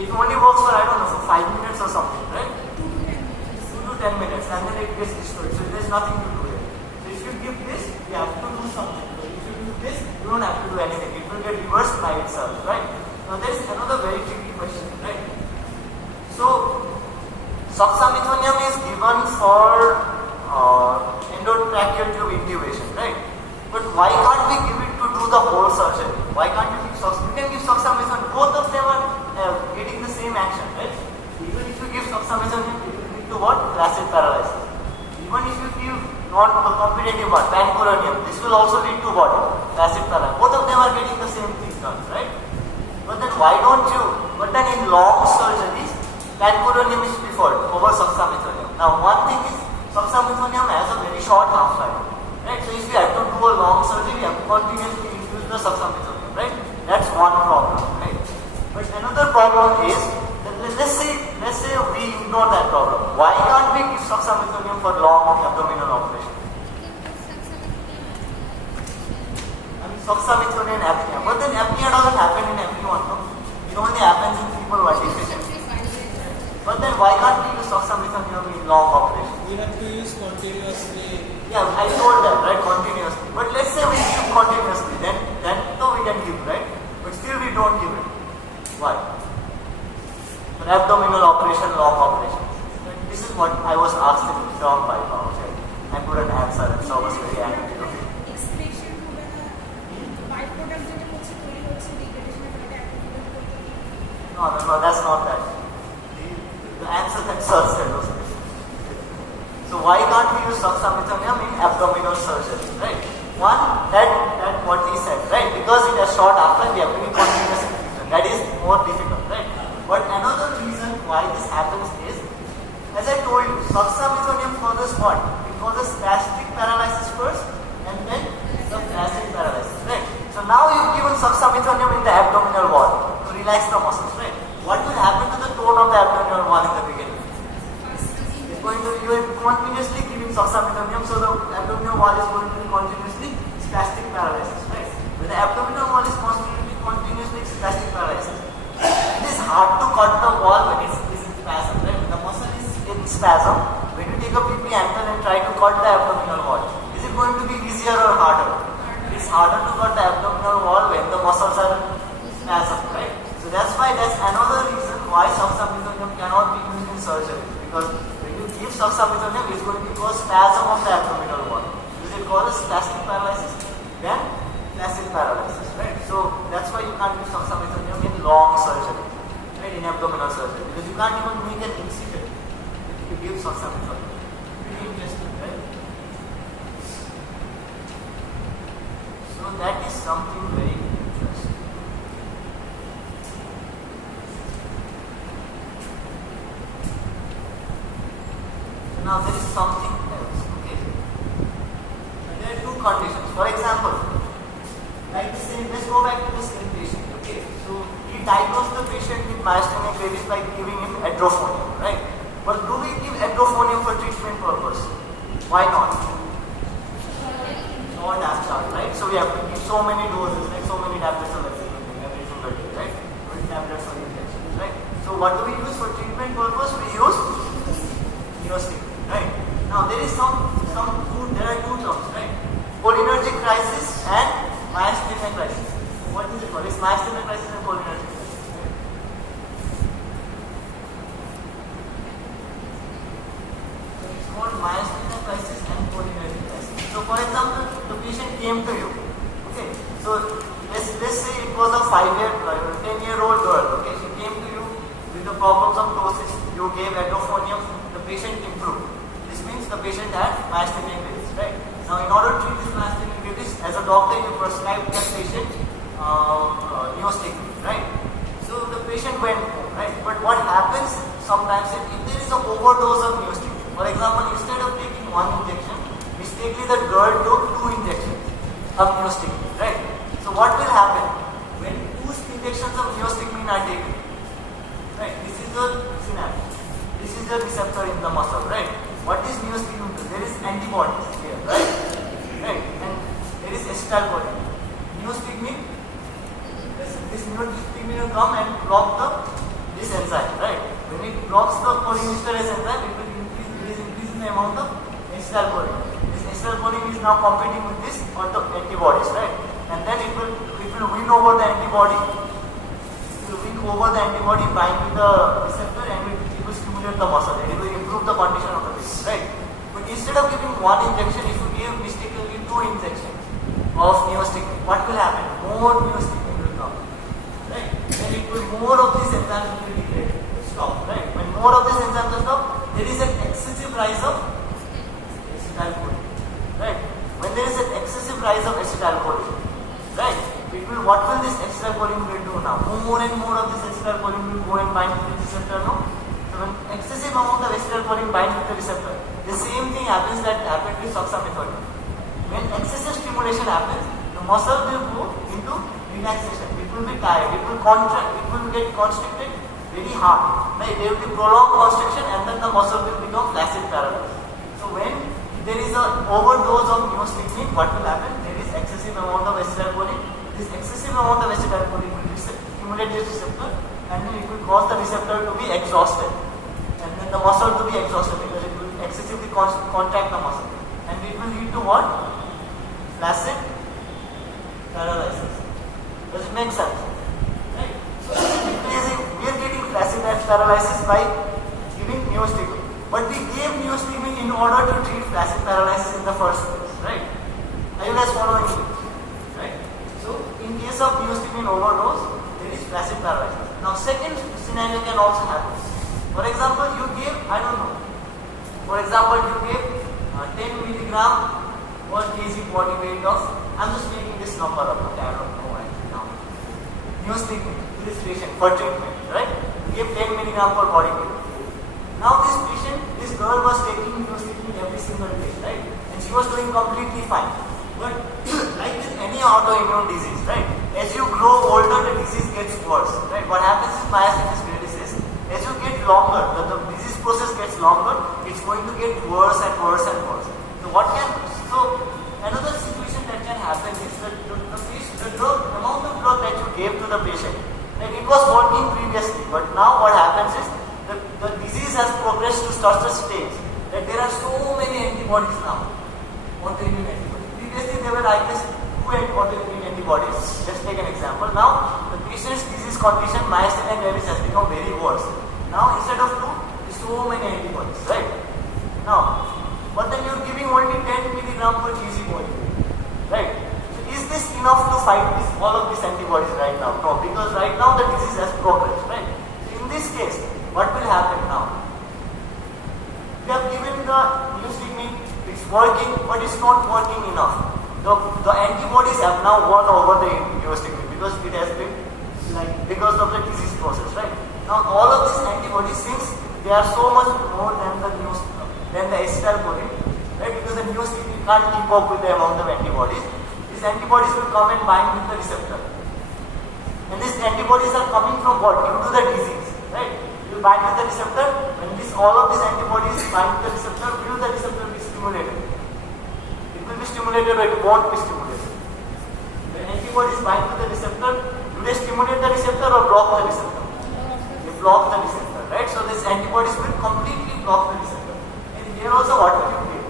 it only works for, I don't know, for 5 minutes or something, right? 2 to 10 minutes, and then it gets destroyed. So there's nothing to do here. So if you give this, you have to do something. So if you do this, you don't have to do anything. It will get reversed by itself, right? Now there is another very tricky question, right? So Physostigmine is given for endotracheal tube intubation, right? But why can't we give it to do the whole surgery? Why can't you give Physostigmine? You can give Physostigmine. Both of them are getting the same action, right? Even if you give Physostigmine, it will lead to what? Flaccid paralysis. Even if you give non-competitive one, pancuronium, this will also lead to what? Flaccid paralysis. Both of them are getting the same thing done, right? But then why don't you? But then in long surgeries, pancuronium is preferred over Physostigmine. Now one thing is, Physostigmine has a very short half-life, right? So if you have to do a long surgery, you have to continuously infuse the Physostigmine, right? That's one problem, right? But another problem is, let's say we ignore that problem. Why can't we give Physostigmine for long abdominal operation? I mean, Physostigmine and apnea, but then apnea doesn't happen in everyone, no? It only happens in people who are deficient. But then why can't we use Physostigmine in long operation? We have to use continuously. Yeah, I told that, right? Continuously. But let's say we give continuously, then no, we can give, right? But still we don't give it. Why? For abdominal operation, long operation. This is what I was asked in term by now. Okay? I couldn't answer it, so I was very angry. Okay? Expression হবে না byproduct যেটা হচ্ছে তৈরি হচ্ছে degradation এর ফলে No, that's not that. The answer that Sir said was this. So why can't we use Physostigmine in abdominal surgery, right? One, that what he said, right? Because it has short half-life, we have to be continuous infusion. That is more difficult, right? But another reason why this happens is, as I told you, Physostigmine causes what? It causes spastic paralysis first, and then the flaccid paralysis, right? So now you've given Physostigmine in the abdominal wall to relax the muscles, right? What will happen to the tone of the abdominal wall in the beginning? You are continuously giving Physostigmine, so the abdominal wall is going to be continuously spastic paralysis, right? When the abdominal wall is continuously spastic paralysis, it is hard to cut the wall when it is in spasm, right? When the muscle is in spasm, when you take a PP ankle and try to cut the abdominal wall, is it going to be easier or harder? It's harder to cut the abdominal wall when the muscles are in spasm, right? So that's another reason why Physostigmine cannot be used in surgery, because if Physostigmine is going to cause spasm of the abdominal wall, because it causes spastic paralysis, then flaccid paralysis, right? So that's why you can't use Physostigmine in long surgery, right? In abdominal surgery, because you can't even make an incision if you give Physostigmine. Pretty interesting, right? So that is something very interesting. Now there is something else, okay? And there are two conditions. For example, like the same, let's go back to the same patient, okay? So he diagnosed the patient with Myasthenia gravis by giving him Autonomic, right? But do we give Autonomic for treatment purpose? Why not? Not as chart, right? So we have to give so many doses, like so many tablets of every single day, right? 20 tablets of injections, right? So what do we use for treatment purpose? We use Neostigmine. Right. Now there is there are two terms, right? Cholinergic crisis and Myasthenia crisis. What is it called? It's Myasthenia crisis and cholinergic crisis. Right? So it's called Myasthenia crisis and cholinergic crisis. So for example, the patient came to you. Okay. So let's say it was a 10-year-old girl. Okay. She came to you with the problems of ptosis. You gave Autonomic. The patient improved. The patient had Myasthenia gravis, right? Now, in order to treat this Myasthenia gravis, as a doctor, you prescribe that patient Neostigmine, right? So the patient went home, right? But what happens sometimes if there is an overdose of Neostigmine, for example, instead of taking one injection, mistakenly the girl took 2 injections of Neostigmine, right? So what will happen when 2 injections of Neostigmine are taken? Right? This is the synapse. This is the receptor in the muscle, right? What is Neostigmine? There is antibodies here, right? Right? And there is acetylcholine. Neostigmine, this Neostigmine will come and block this enzyme, right? When it blocks the cholinesterase enzyme, it will increase the amount of acetylcholine. This acetylcholine is now competing with this or the antibodies, right? And then it will win over the antibody. It will win over the antibody, bind with the receptor, and it will stimulate the muscle. And it will improve the condition of the patient, right? But instead of giving 1 injection, if you give mistakenly 2 injections of Neostigmine, what will happen? More Neostigmine will come, right? And it will more of these enzymes will be degraded. Stop, right? When more of these enzymes are stopped, there is an excessive rise of acetylcholine, right? When there is an excessive rise of acetylcholine, right? What will this acetylcholine will do now? More and more of this acetylcholine will go and bind with the receptor, no? So when excessive amount of acetylcholine binds with the receptor, the same thing happens that happened with succinylcholine. When excessive stimulation happens, the muscle will go into relaxation. It will be tired. It will contract. It will get constricted very hard. Right? There will be prolonged constriction, and then the muscle will become flaccid paralyzed. So when there is an overdose of Neostigmine, what will happen? There is excessive amount of acetylcholine. This excessive amount of acetylcholine will stimulate this receptor, and then it will cause the receptor to be exhausted, and then the muscle to be exhausted because it will excessively contract the muscle, and it will lead to what? Flaccid paralysis. Does it make sense? Right? So we are getting flaccid paralysis by giving Neostigmine. But we gave Neostigmine in order to treat flaccid paralysis in the first place, right? Are you guys following me? Right? So in case of Neostigmine overdose, there is flaccid paralysis. Now second scenario can also happen. For example, you gave, I don't know. For example, you gave 10 milligram per kg body weight of, I'm just making this number up, okay, I don't know actually now. Neostigmine to this patient for treatment, right? You gave 10 milligram per body weight. Now this patient, this girl was taking Neostigmine every single day, right? And she was doing completely fine. But like with any autoimmune disease, right? As you grow older, the disease gets worse, right? What happens is myasthenia gravis is, as you get longer, the disease process gets longer, it's going to get worse and worse and worse. So another situation that can happen is that the amount of drug that you gave to the patient, like it was working previously, but now what happens is the disease has progressed to such a stage that there are so many antibodies now, autoimmune antibodies. Previously there were I guess 2 autoimmune antibodies. Let's take an example. Now the patient's disease condition, myasthenia gravis, has become very worse. Now instead of 2, there's so many antibodies, right? Now, but then you're giving only 10 milligram per kg body weight, right? So is this enough to fight all of these antibodies right now? No, because right now the disease has progressed, right? So in this case, what will happen now? We have given the Neostigmine, it's working, but it's not working enough. The antibodies have now won over the Neostigmine because it has been because of the disease process, right? Now all of these antibodies, since they are so much more than the acetylcholine, right? Because the Neostigmine can't keep up with the amount of antibodies. These antibodies will come and bind with the receptor. And these antibodies are coming from what? Due to the disease, right? You bind with the receptor. When all of these antibodies bind with the receptor, will the receptor be stimulated? It will be stimulated or it won't be stimulated. When antibodies bind with the receptor, do they stimulate the receptor or block the receptor? They block the receptor, right? So these antibodies will completely block the receptor. Here also what will you give?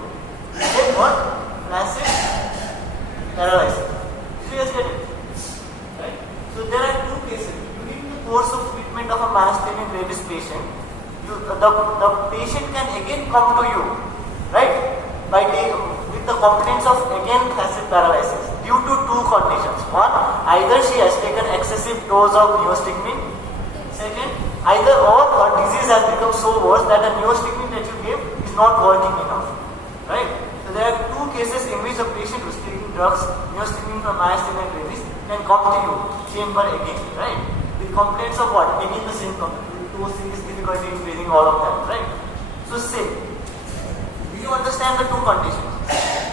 You get what? Flaccid paralysis. So you guys get it? Right? So there are 2 cases. During the course of treatment of a myasthenia gravis patient, the patient can again come to you, right? With the complaints of again flaccid paralysis due to 2 conditions. One, either she has taken excessive dose of Neostigmine. Second, either or her disease has become so worse that the Neostigmine that you gave is not working enough, right? So So there are two cases in which a patient who is taking drugs, Neostigmine for myasthenia gravis, can come to you, chamber again, right? With complaints of what? Again the same complaint, serious difficulty in breathing, all of that, right? So say, do you understand the two conditions?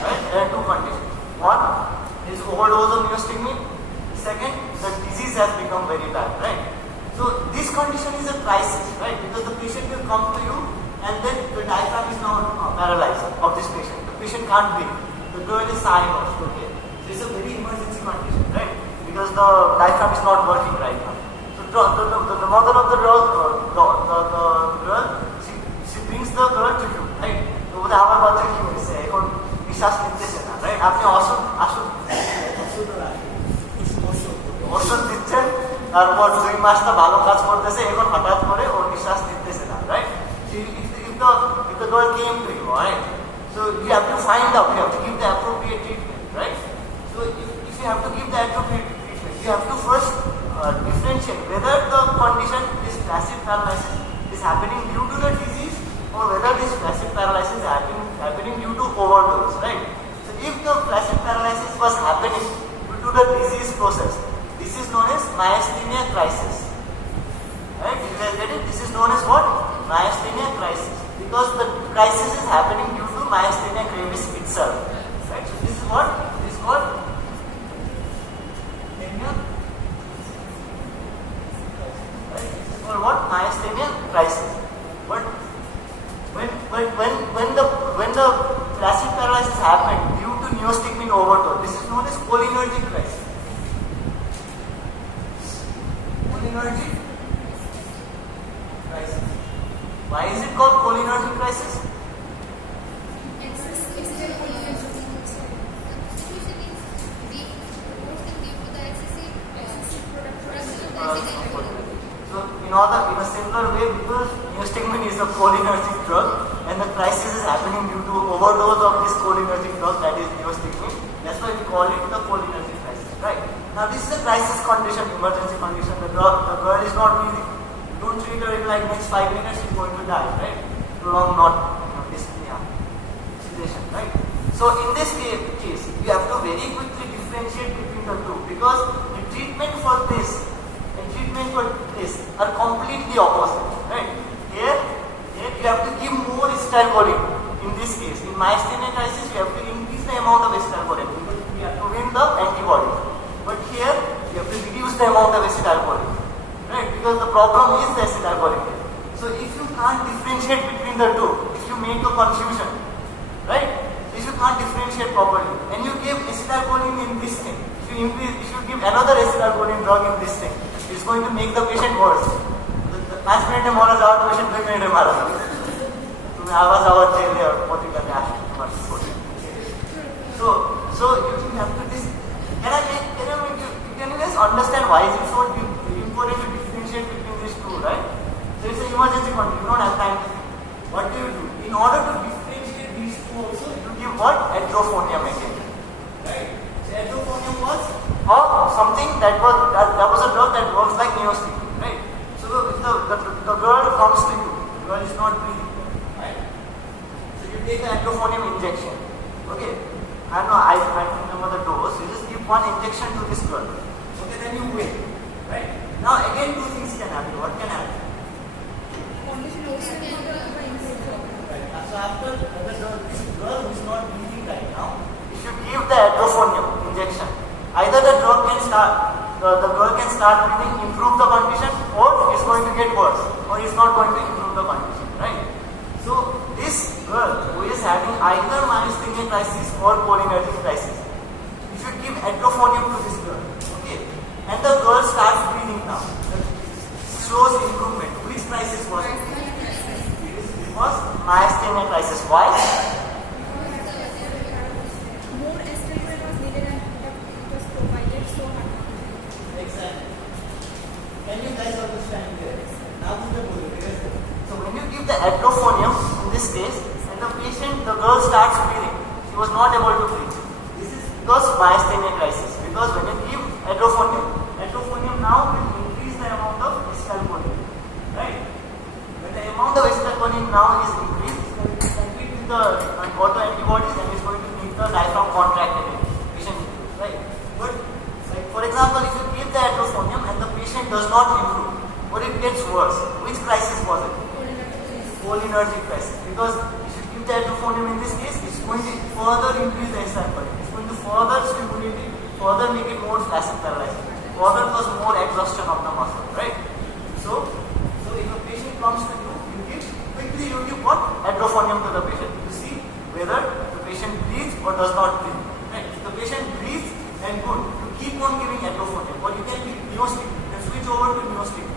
Right? There are two conditions. One is overdose of Neostigmine. Second, the disease has become very bad, right? So this condition is a crisis, right? Because the patient will come to you and then the diaphragm is now paralyzed of this patient. The patient can't breathe. The girl is sighing also, okay? So it's a very emergency condition, right? Because the diaphragm is not working right now. So the mother of the girl, she brings the girl to you, right? So with our mother, he will say, বিশ্বাস নিতেছে না, right? আপনি ওষুধ দিচ্ছেন, তারপর 2 মাসটা ভালো কাজ করতেছে, এখন হঠাৎ করে ওর নিঃশ্বাস নিতেছে না, right? If the girl came to you, right? So you have to find out, you have to give the appropriate treatment, right? So if you have to give the appropriate treatment, you have to first differentiate whether the condition, this passive paralysis, is happening due to the disease or whether this passive paralysis is happening due to overdose, right? So if the passive paralysis was happening due to the disease process, this is known as myasthenia crisis, right? You guys get it? This is known as what? Myasthenia crisis, because the crisis is happening due to myasthenia gravis itself, right? So this is what? This is called or what? Myasthenia crisis. But when the passive paralysis happened due to Neostigmine overdose, this is known as cholinergic crisis. Cholinergic crisis. Why is it called cholinergic crisis? In a simpler way, because Neostigmine is a cholinergic drug and the crisis is happening due to overdose of this cholinergic drug, that is Neostigmine. That's why we call it the cholinergic crisis, right? Now this is a crisis condition, emergency condition. The girl is not breathing. You don't treat her in like next 5 minutes, she's going to die, right? Prolonged not sedation, right? So in this case, you have to very quickly differentiate between the two, because the treatment for this are completely opposite, right? Here you have to give more acetylcholine. In this case, in myasthenia crisis, you have to increase the amount of acetylcholine because we have to win the antibody. But here, you have to reduce the amount of acetylcholine, right? Because the problem is the acetylcholine. So if you can't differentiate between the two, if you make a confusion, right? If you can't differentiate properly, and you give acetylcholine in this thing, if you give another acetylcholine drug in this thing, it's going to make the patient worse. 5 minutes মারা যাওয়ার patient 2 মিনিটে মারা যাবে। তুমি আবার যাওয়ার জেলে আর পত্রিকাতে আসবে তোমার report. So you have to can you guys understand why is it so important to differentiate between these two, right? So it's an emergency condition. You don't have time to think. What do? In order to differentiate these two also, you give what? Autonomic again, right? So Autonomic was something that was a drug that works like Neostigmine, right? So if the girl comes to you, the girl is not breathing, right? So you take the Autonomic injection, okay? I remember the dose. You just give one injection to this girl, okay? Then you wait, right? Now again 2 things can happen. What can happen? Right. So after this girl who is not breathing right now, if you give the Autonomic injection, either the drug can start, the girl can start breathing, improve the condition, or it's going to get worse, or it's not going to improve the condition, right? So this girl who is having either myasthenia crisis or cholinergic crisis, if you give Autonomic to this girl, okay, and the girl starts breathing now, shows improvement. Which crisis was it? It was myasthenia crisis. Why? Can you guys understand this? Now so when you give the Autonomic in this case, and the girl starts breathing, she was not able to breathe. This is because myasthenia crisis. Because when you give Autonomic now will increase the amount of acetylcholine, right? When the amount of acetylcholine now is increased, it's going to compete with the autoantibodies and it's going diaphragm contracted, patient improves, right? But like for example, if you give the atrophonium and the patient does not improve, or it gets worse, which crisis was it? Cholinergic crisis. Because if you give the atrophonium in this case, it's going to further increase the external current. It's going to further stimulate it, further make it more flaccid paralyzed, further cause more exhaustion of the muscle, right? So if a patient comes to you, you give what? Atrophonium to the patient to see whether the patient breathes or does not breathe. Right? If the patient breathes, then good. You keep on giving atrophonium, or you can give Neostigmine. You can switch over to Neostigmine.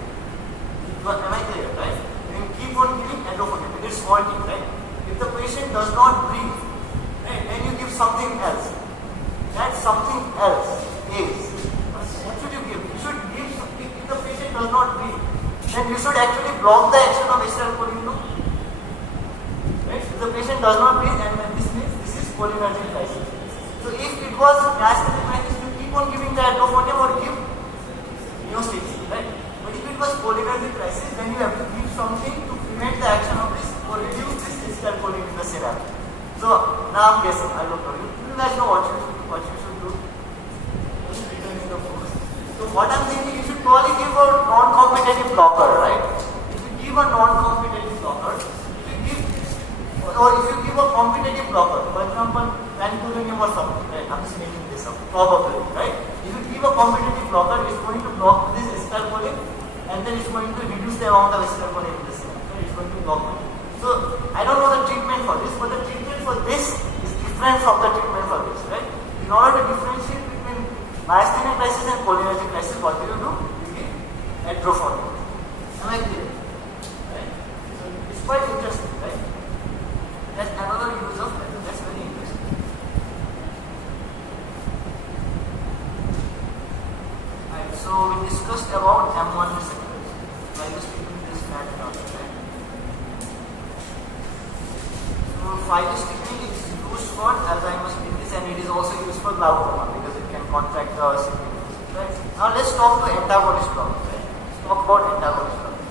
Am I clear, right? You can keep on giving atrophonium. It is faulty, right? If the patient does not breathe, right, then you give something else. That something else is, what should you give? You should give, if the patient does not breathe, then you should actually block the action of acetylcholine. Right? If the patient does not breathe, and this means this is cholinergic crisis. So if it was myasthenia crisis, you keep on giving the atrophonium or give Neostigmine, right? But if it was cholinergic crisis, then you have to give something to prevent the action of this or reduce this acetylcholine in the serum. So now I'm guessing, I don't know. You guys know what you should do. So what I'm thinking, you should probably give a non-competitive blocker, right? If you give a non-competitive blocker, or if you give a competitive blocker, for example, vancomycin or something, right? I'm just making this up, probably, right? If you give a competitive blocker, it's going to block this acetylcholine, and then it's going to reduce the amount of acetylcholine in the serum. Right? It's going to block it. So I don't know the treatment for this, but the treatment for this is different from the treatment for this, right? In order to differentiate between myasthenia crisis and cholinergic crisis, what do? You give atrophonium. Am I clear? Right? So it's quite interesting, right? That's another use of method. That's very interesting. Right, so we discussed about M1 receptors. I was taking this fat down, right? So Physostigmine is used for, as I must in this, and it is also used for glaucoma because it can contract the significance. Right? Now let's talk to antagonist blockers. Right? Let's talk about antagonist blockers.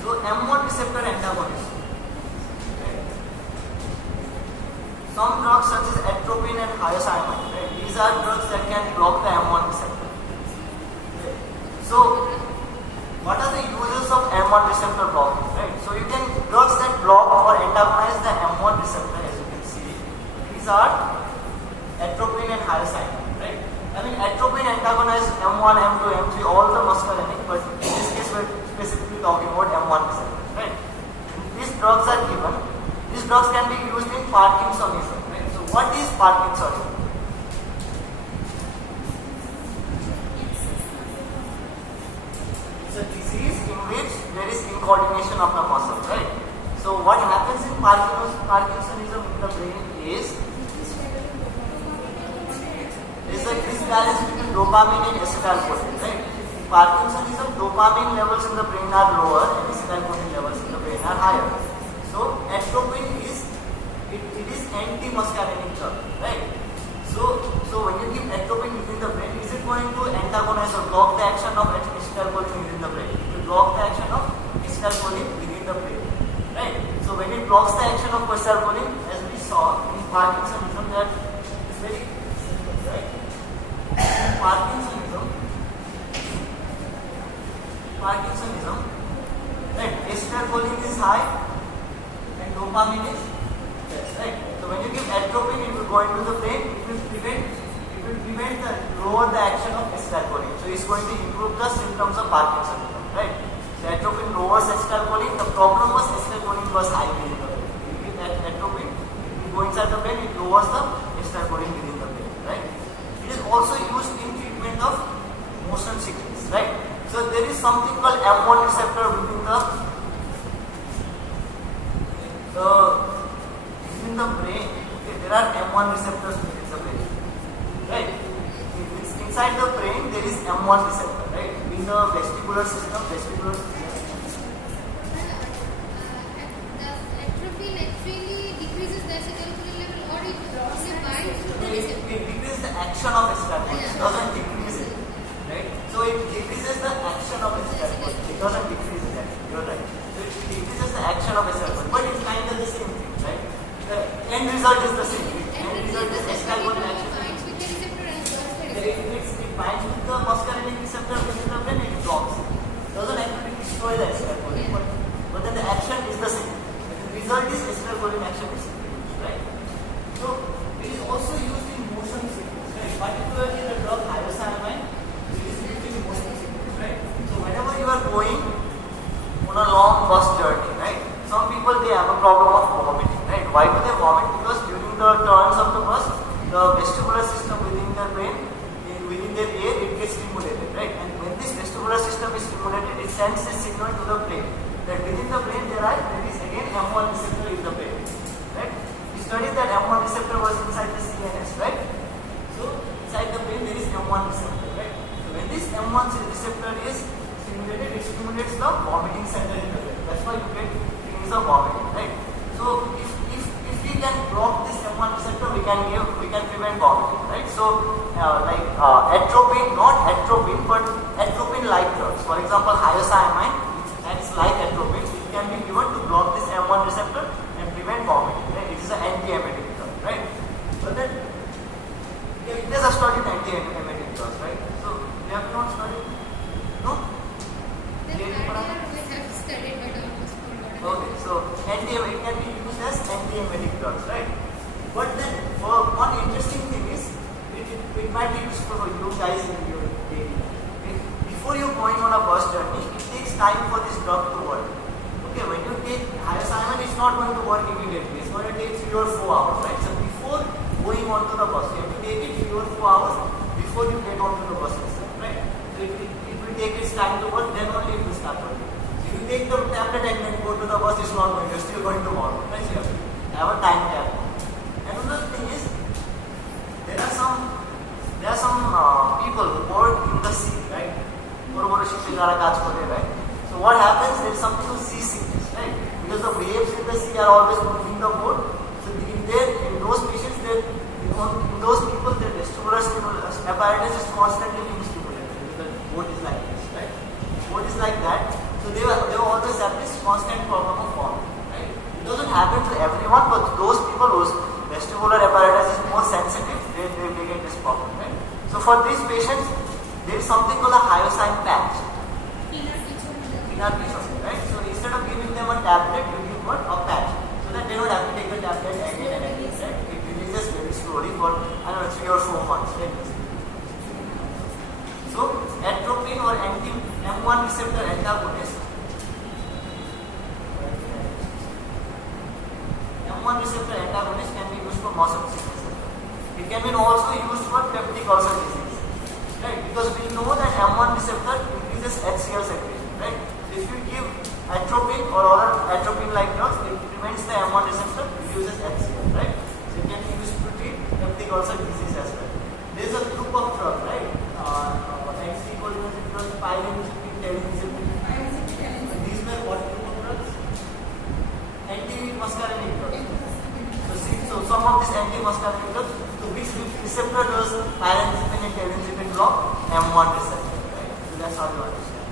So M1 receptor antagonist. Some drugs such as atropine and hyoscyamine, right? These are drugs that can block the M1 receptor. Okay. So, what are the uses of M1 receptor blocking, right? So, you can drugs that block or antagonize the M1 receptor, as you can see. These are atropine and hyoscyamine, right? I mean, atropine antagonizes M1, M2, M3, all the muscarinic, but in this case, we're specifically talking about M1 receptor, right? These drugs are given. These drugs can be used in Parkinsonism, right? So what is Parkinsonism? It's a disease in which there is incoordination of the muscle, right? So what happens in Parkinsonism in the brain is there is a disbalance between dopamine and acetylcholine, right? In Parkinsonism, dopamine levels in the brain are lower and acetylcholine levels in the brain are higher. So atropine is anti-muscarinic drug, right? So when you give atropine within the brain, is it going to antagonize or block the action of acetylcholine within the brain? It will block the action of acetylcholine within the brain, right? So when it blocks the action of acetylcholine, as we saw in Parkinsonism, that is very simple, right? In Parkinsonism, right? Acetylcholine is high. Dopamine is less, right? So when you give atropine, it will go into the brain. It will prevent lower the action of acetylcholine. So it's going to improve the symptoms of Parkinsonism, right? So atropine lowers acetylcholine. The problem was acetylcholine was high within the brain. You give atropine, it will go inside the brain. It lowers the acetylcholine within the brain, right? It is also used in treatment of motion sickness, right? So there is something called M1 receptor within the brain, okay, there are M1 receptors within the brain, right? Inside the brain, there is M1 receptor, right? In the vestibular system. The atropine actually decreases the acetylcholine level, or it only binds to the receptor? It decreases the action of acetylcholine. It doesn't decrease it, right? So it decreases the action of acetylcholine. It doesn't decrease it, actually. You're right. So it decreases the action of acetylcholine, but it's kind of the same thing. Right? The end result is the same. result is acetylcholine action. binds with the receptor and blocks the It binds with the muscarinic receptor within the brain and it blocks it. It doesn't actually destroy the acetylcholine, but then the action is the same. The result is acetylcholine action is reduced, right? So it is also used in motion sickness, right? Particularly the drug Hyoscyamine, it is used in motion sickness, right? So whenever you are going on a long bus journey, right? Some people they have a problem of vomiting, right? Why do they vomit? Because during the turns of the bus, the vestibular system within their brain, within their ear, it gets stimulated, right? And when this vestibular system is stimulated, it sends a signal to the brain. That within the brain there is again M1 receptor in the brain, right? We studied that M1 receptor was inside the CNS, right? So inside the brain there is M1 receptor, right? So when this M1 receptor is stimulated, it stimulates the vomiting center in the brain. That's why you get feelings of vomiting, right? So if we can block this M1 receptor, we can prevent vomiting, right? So atropine, not atropine, but atropine-like drugs. For example, hyoscyamine. It's like atropine, it can be given to block this M1 receptor and prevent vomiting, right? It is an anti-emetic drug, right? But then, it is a studied anti-emetic drug, right? So, we have not studied, no? The cardiac we have studied but almost forgotten. Okay, so it can be used as anti-emetic drugs, right? But then, for one interesting thing is, it might be useful for you guys in your daily life. Before you're going on a bus journey, it takes time for this drug to work. Okay, when you take hyoscyamine, it's not going to work immediately. It's going to take 3 or 4 hours, right? So before going onto the bus, you have to take it 3 or 4 hours before you get onto the bus itself, right? So it will take its time to work, then only it will start working. So if you take the tablet and then go to the bus, it's not going. You're still going to work, right? So you have to have a time gap. Another thing is, there are some people who work in the sea, right? Right? So what happens? There is something called sea sickness, right? Because the waves in the sea are always moving the boat. So in those patients, in those people, their vestibular apparatus is constantly being stimulated. Because the boat is like this, right? The boat is like that. So they always have this constant problem of vomiting, right? It doesn't happen to everyone, but those people whose vestibular apparatus is more sensitive, they get this problem, right? So for these patients, there is something called a hyoscyamine patch. Peanut piece, right? So instead of giving them a tablet, you give what? A patch. So that they don't have to take the tablet again and again, right? It releases very slowly for, 3 or 4 months, right? So atropine or M1 receptor antagonist. M1 receptor antagonist can be used for motion sickness. It can be also used for peptic ulcer disease. Right? Because we know that M1 receptor increases HCl secretion, right? So if you give atropine or other atropine-like drugs, it prevents the M1 receptor, reduces HCl, right? So it can be used to treat peptic ulcer disease as well. There is a group of drugs, right? Anti-cholinergic drugs, pyrizinamide, telenizumab. These were what group of drugs? Anti-muscarinic drugs. So some of these anti-muscarinic drugs, so which receptor does pyrizinamide and telenizumab block? M1 receptor, right? So that's how you understand.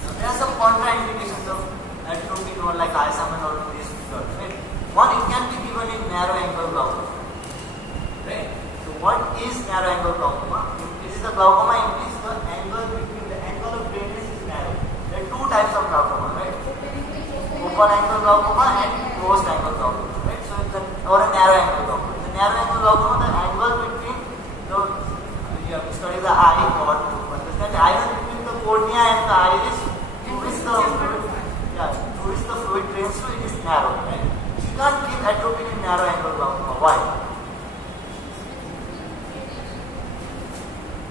Now there are some contraindications of atropine or like hyoscyamine or these drugs, right? One, it can be given in narrow angle glaucoma, right? So what is narrow angle glaucoma? This is the glaucoma in which the angle between the angle of brainless is narrow. There are 2 types of glaucoma, right? Open angle glaucoma and closed angle glaucoma, right? So or a narrow angle glaucoma. In the narrow angle glaucoma, the angle between you have to study the eye or to understand the angle between the cornea and the iris through which the fluid drains through, it is narrow, right? So you can't give atropine in narrow angle glaucoma. Why?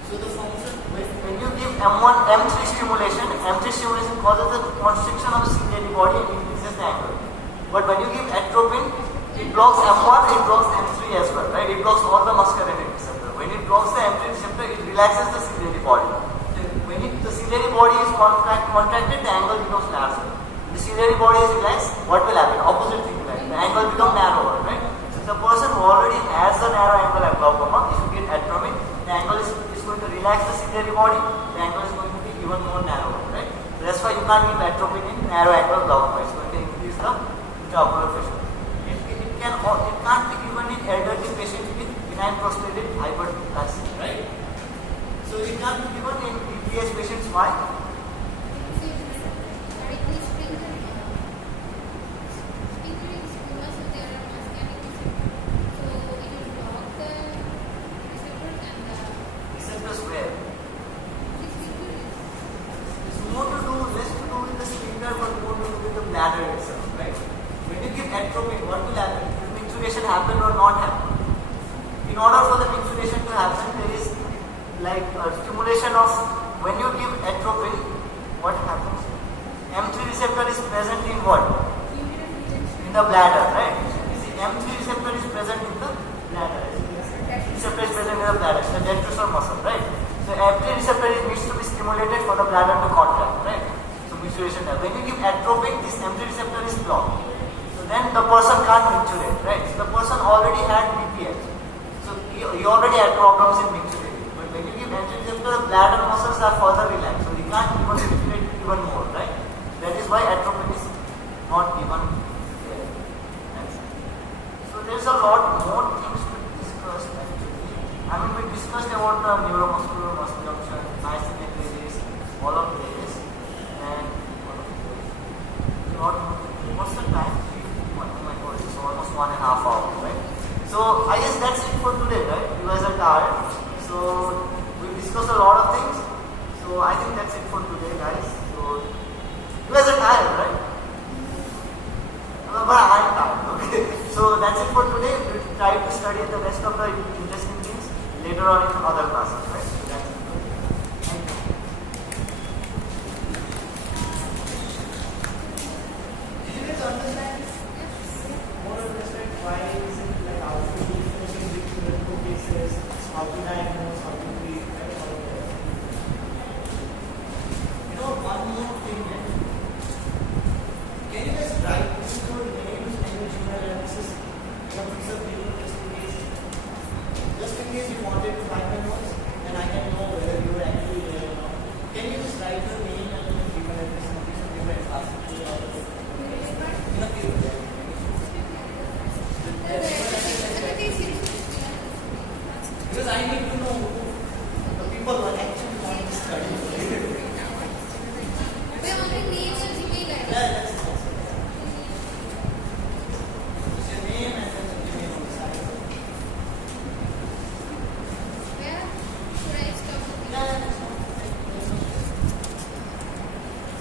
So the function, when you give M3 stimulation causes the constriction of the ciliary body and increases the angle. But when you give atropine, it blocks M1, it blocks M3 as well, right? It blocks all the muscarinic receptor. When it blocks the M3 receptor, it relaxes the ciliary body. When the ciliary body is contracted, the angle becomes larger. When the ciliary body is relaxed, what will happen? Opposite thing will happen. The angle becomes narrower, right? So the person who already has the narrow angle glaucoma, if you get atropine, the angle is going to relax the ciliary body, the angle is going to be even more narrower, right? So that's why you can't give atropine in narrow angle glaucoma. It's going to increase the intraocular pressure. It can't be given in elderly patients canine prostaglandin hyperplasia, right? So it can be given in BPH patients. Why? Receptors where? It's more to do, less to do with the sphincter, but more to do with the bladder itself, right? When you give atropine, what will happen? Will micturition happen or not happen? In order for the micturiation to happen, there is like a stimulation of, when you give atropine, what happens? M3 receptor is present in what? In the bladder, right? You see, M3 receptor is present in the bladder. Receptor is present in the bladder, the detrusor muscle, right? So M3 receptor needs to be stimulated for the bladder to contract, right? So micturiation. When you give atropine, this M3 receptor is blocked. So then the person can't micturate, right? So the person already had BPH. So he already had problems in micturating. But when you give M3 receptor, the bladder muscles are further relaxed. So he can't even micturate even more, right? That is why atropine is not given there. So there's a lot more things to discuss actually. I mean, we discussed about the neuromuscular muscle junction, myasthenia gravis, all of this, and what's the time? Oh my god, it's almost 1.5 hours, right? So I guess that's it for today, right? You guys are tired. So we discussed a lot of things. So I think that's it for today, guys. So you guys are tired, right? But I'm tired, okay? So that's it for today. We'll try to study the rest of the interesting things later on in other classes.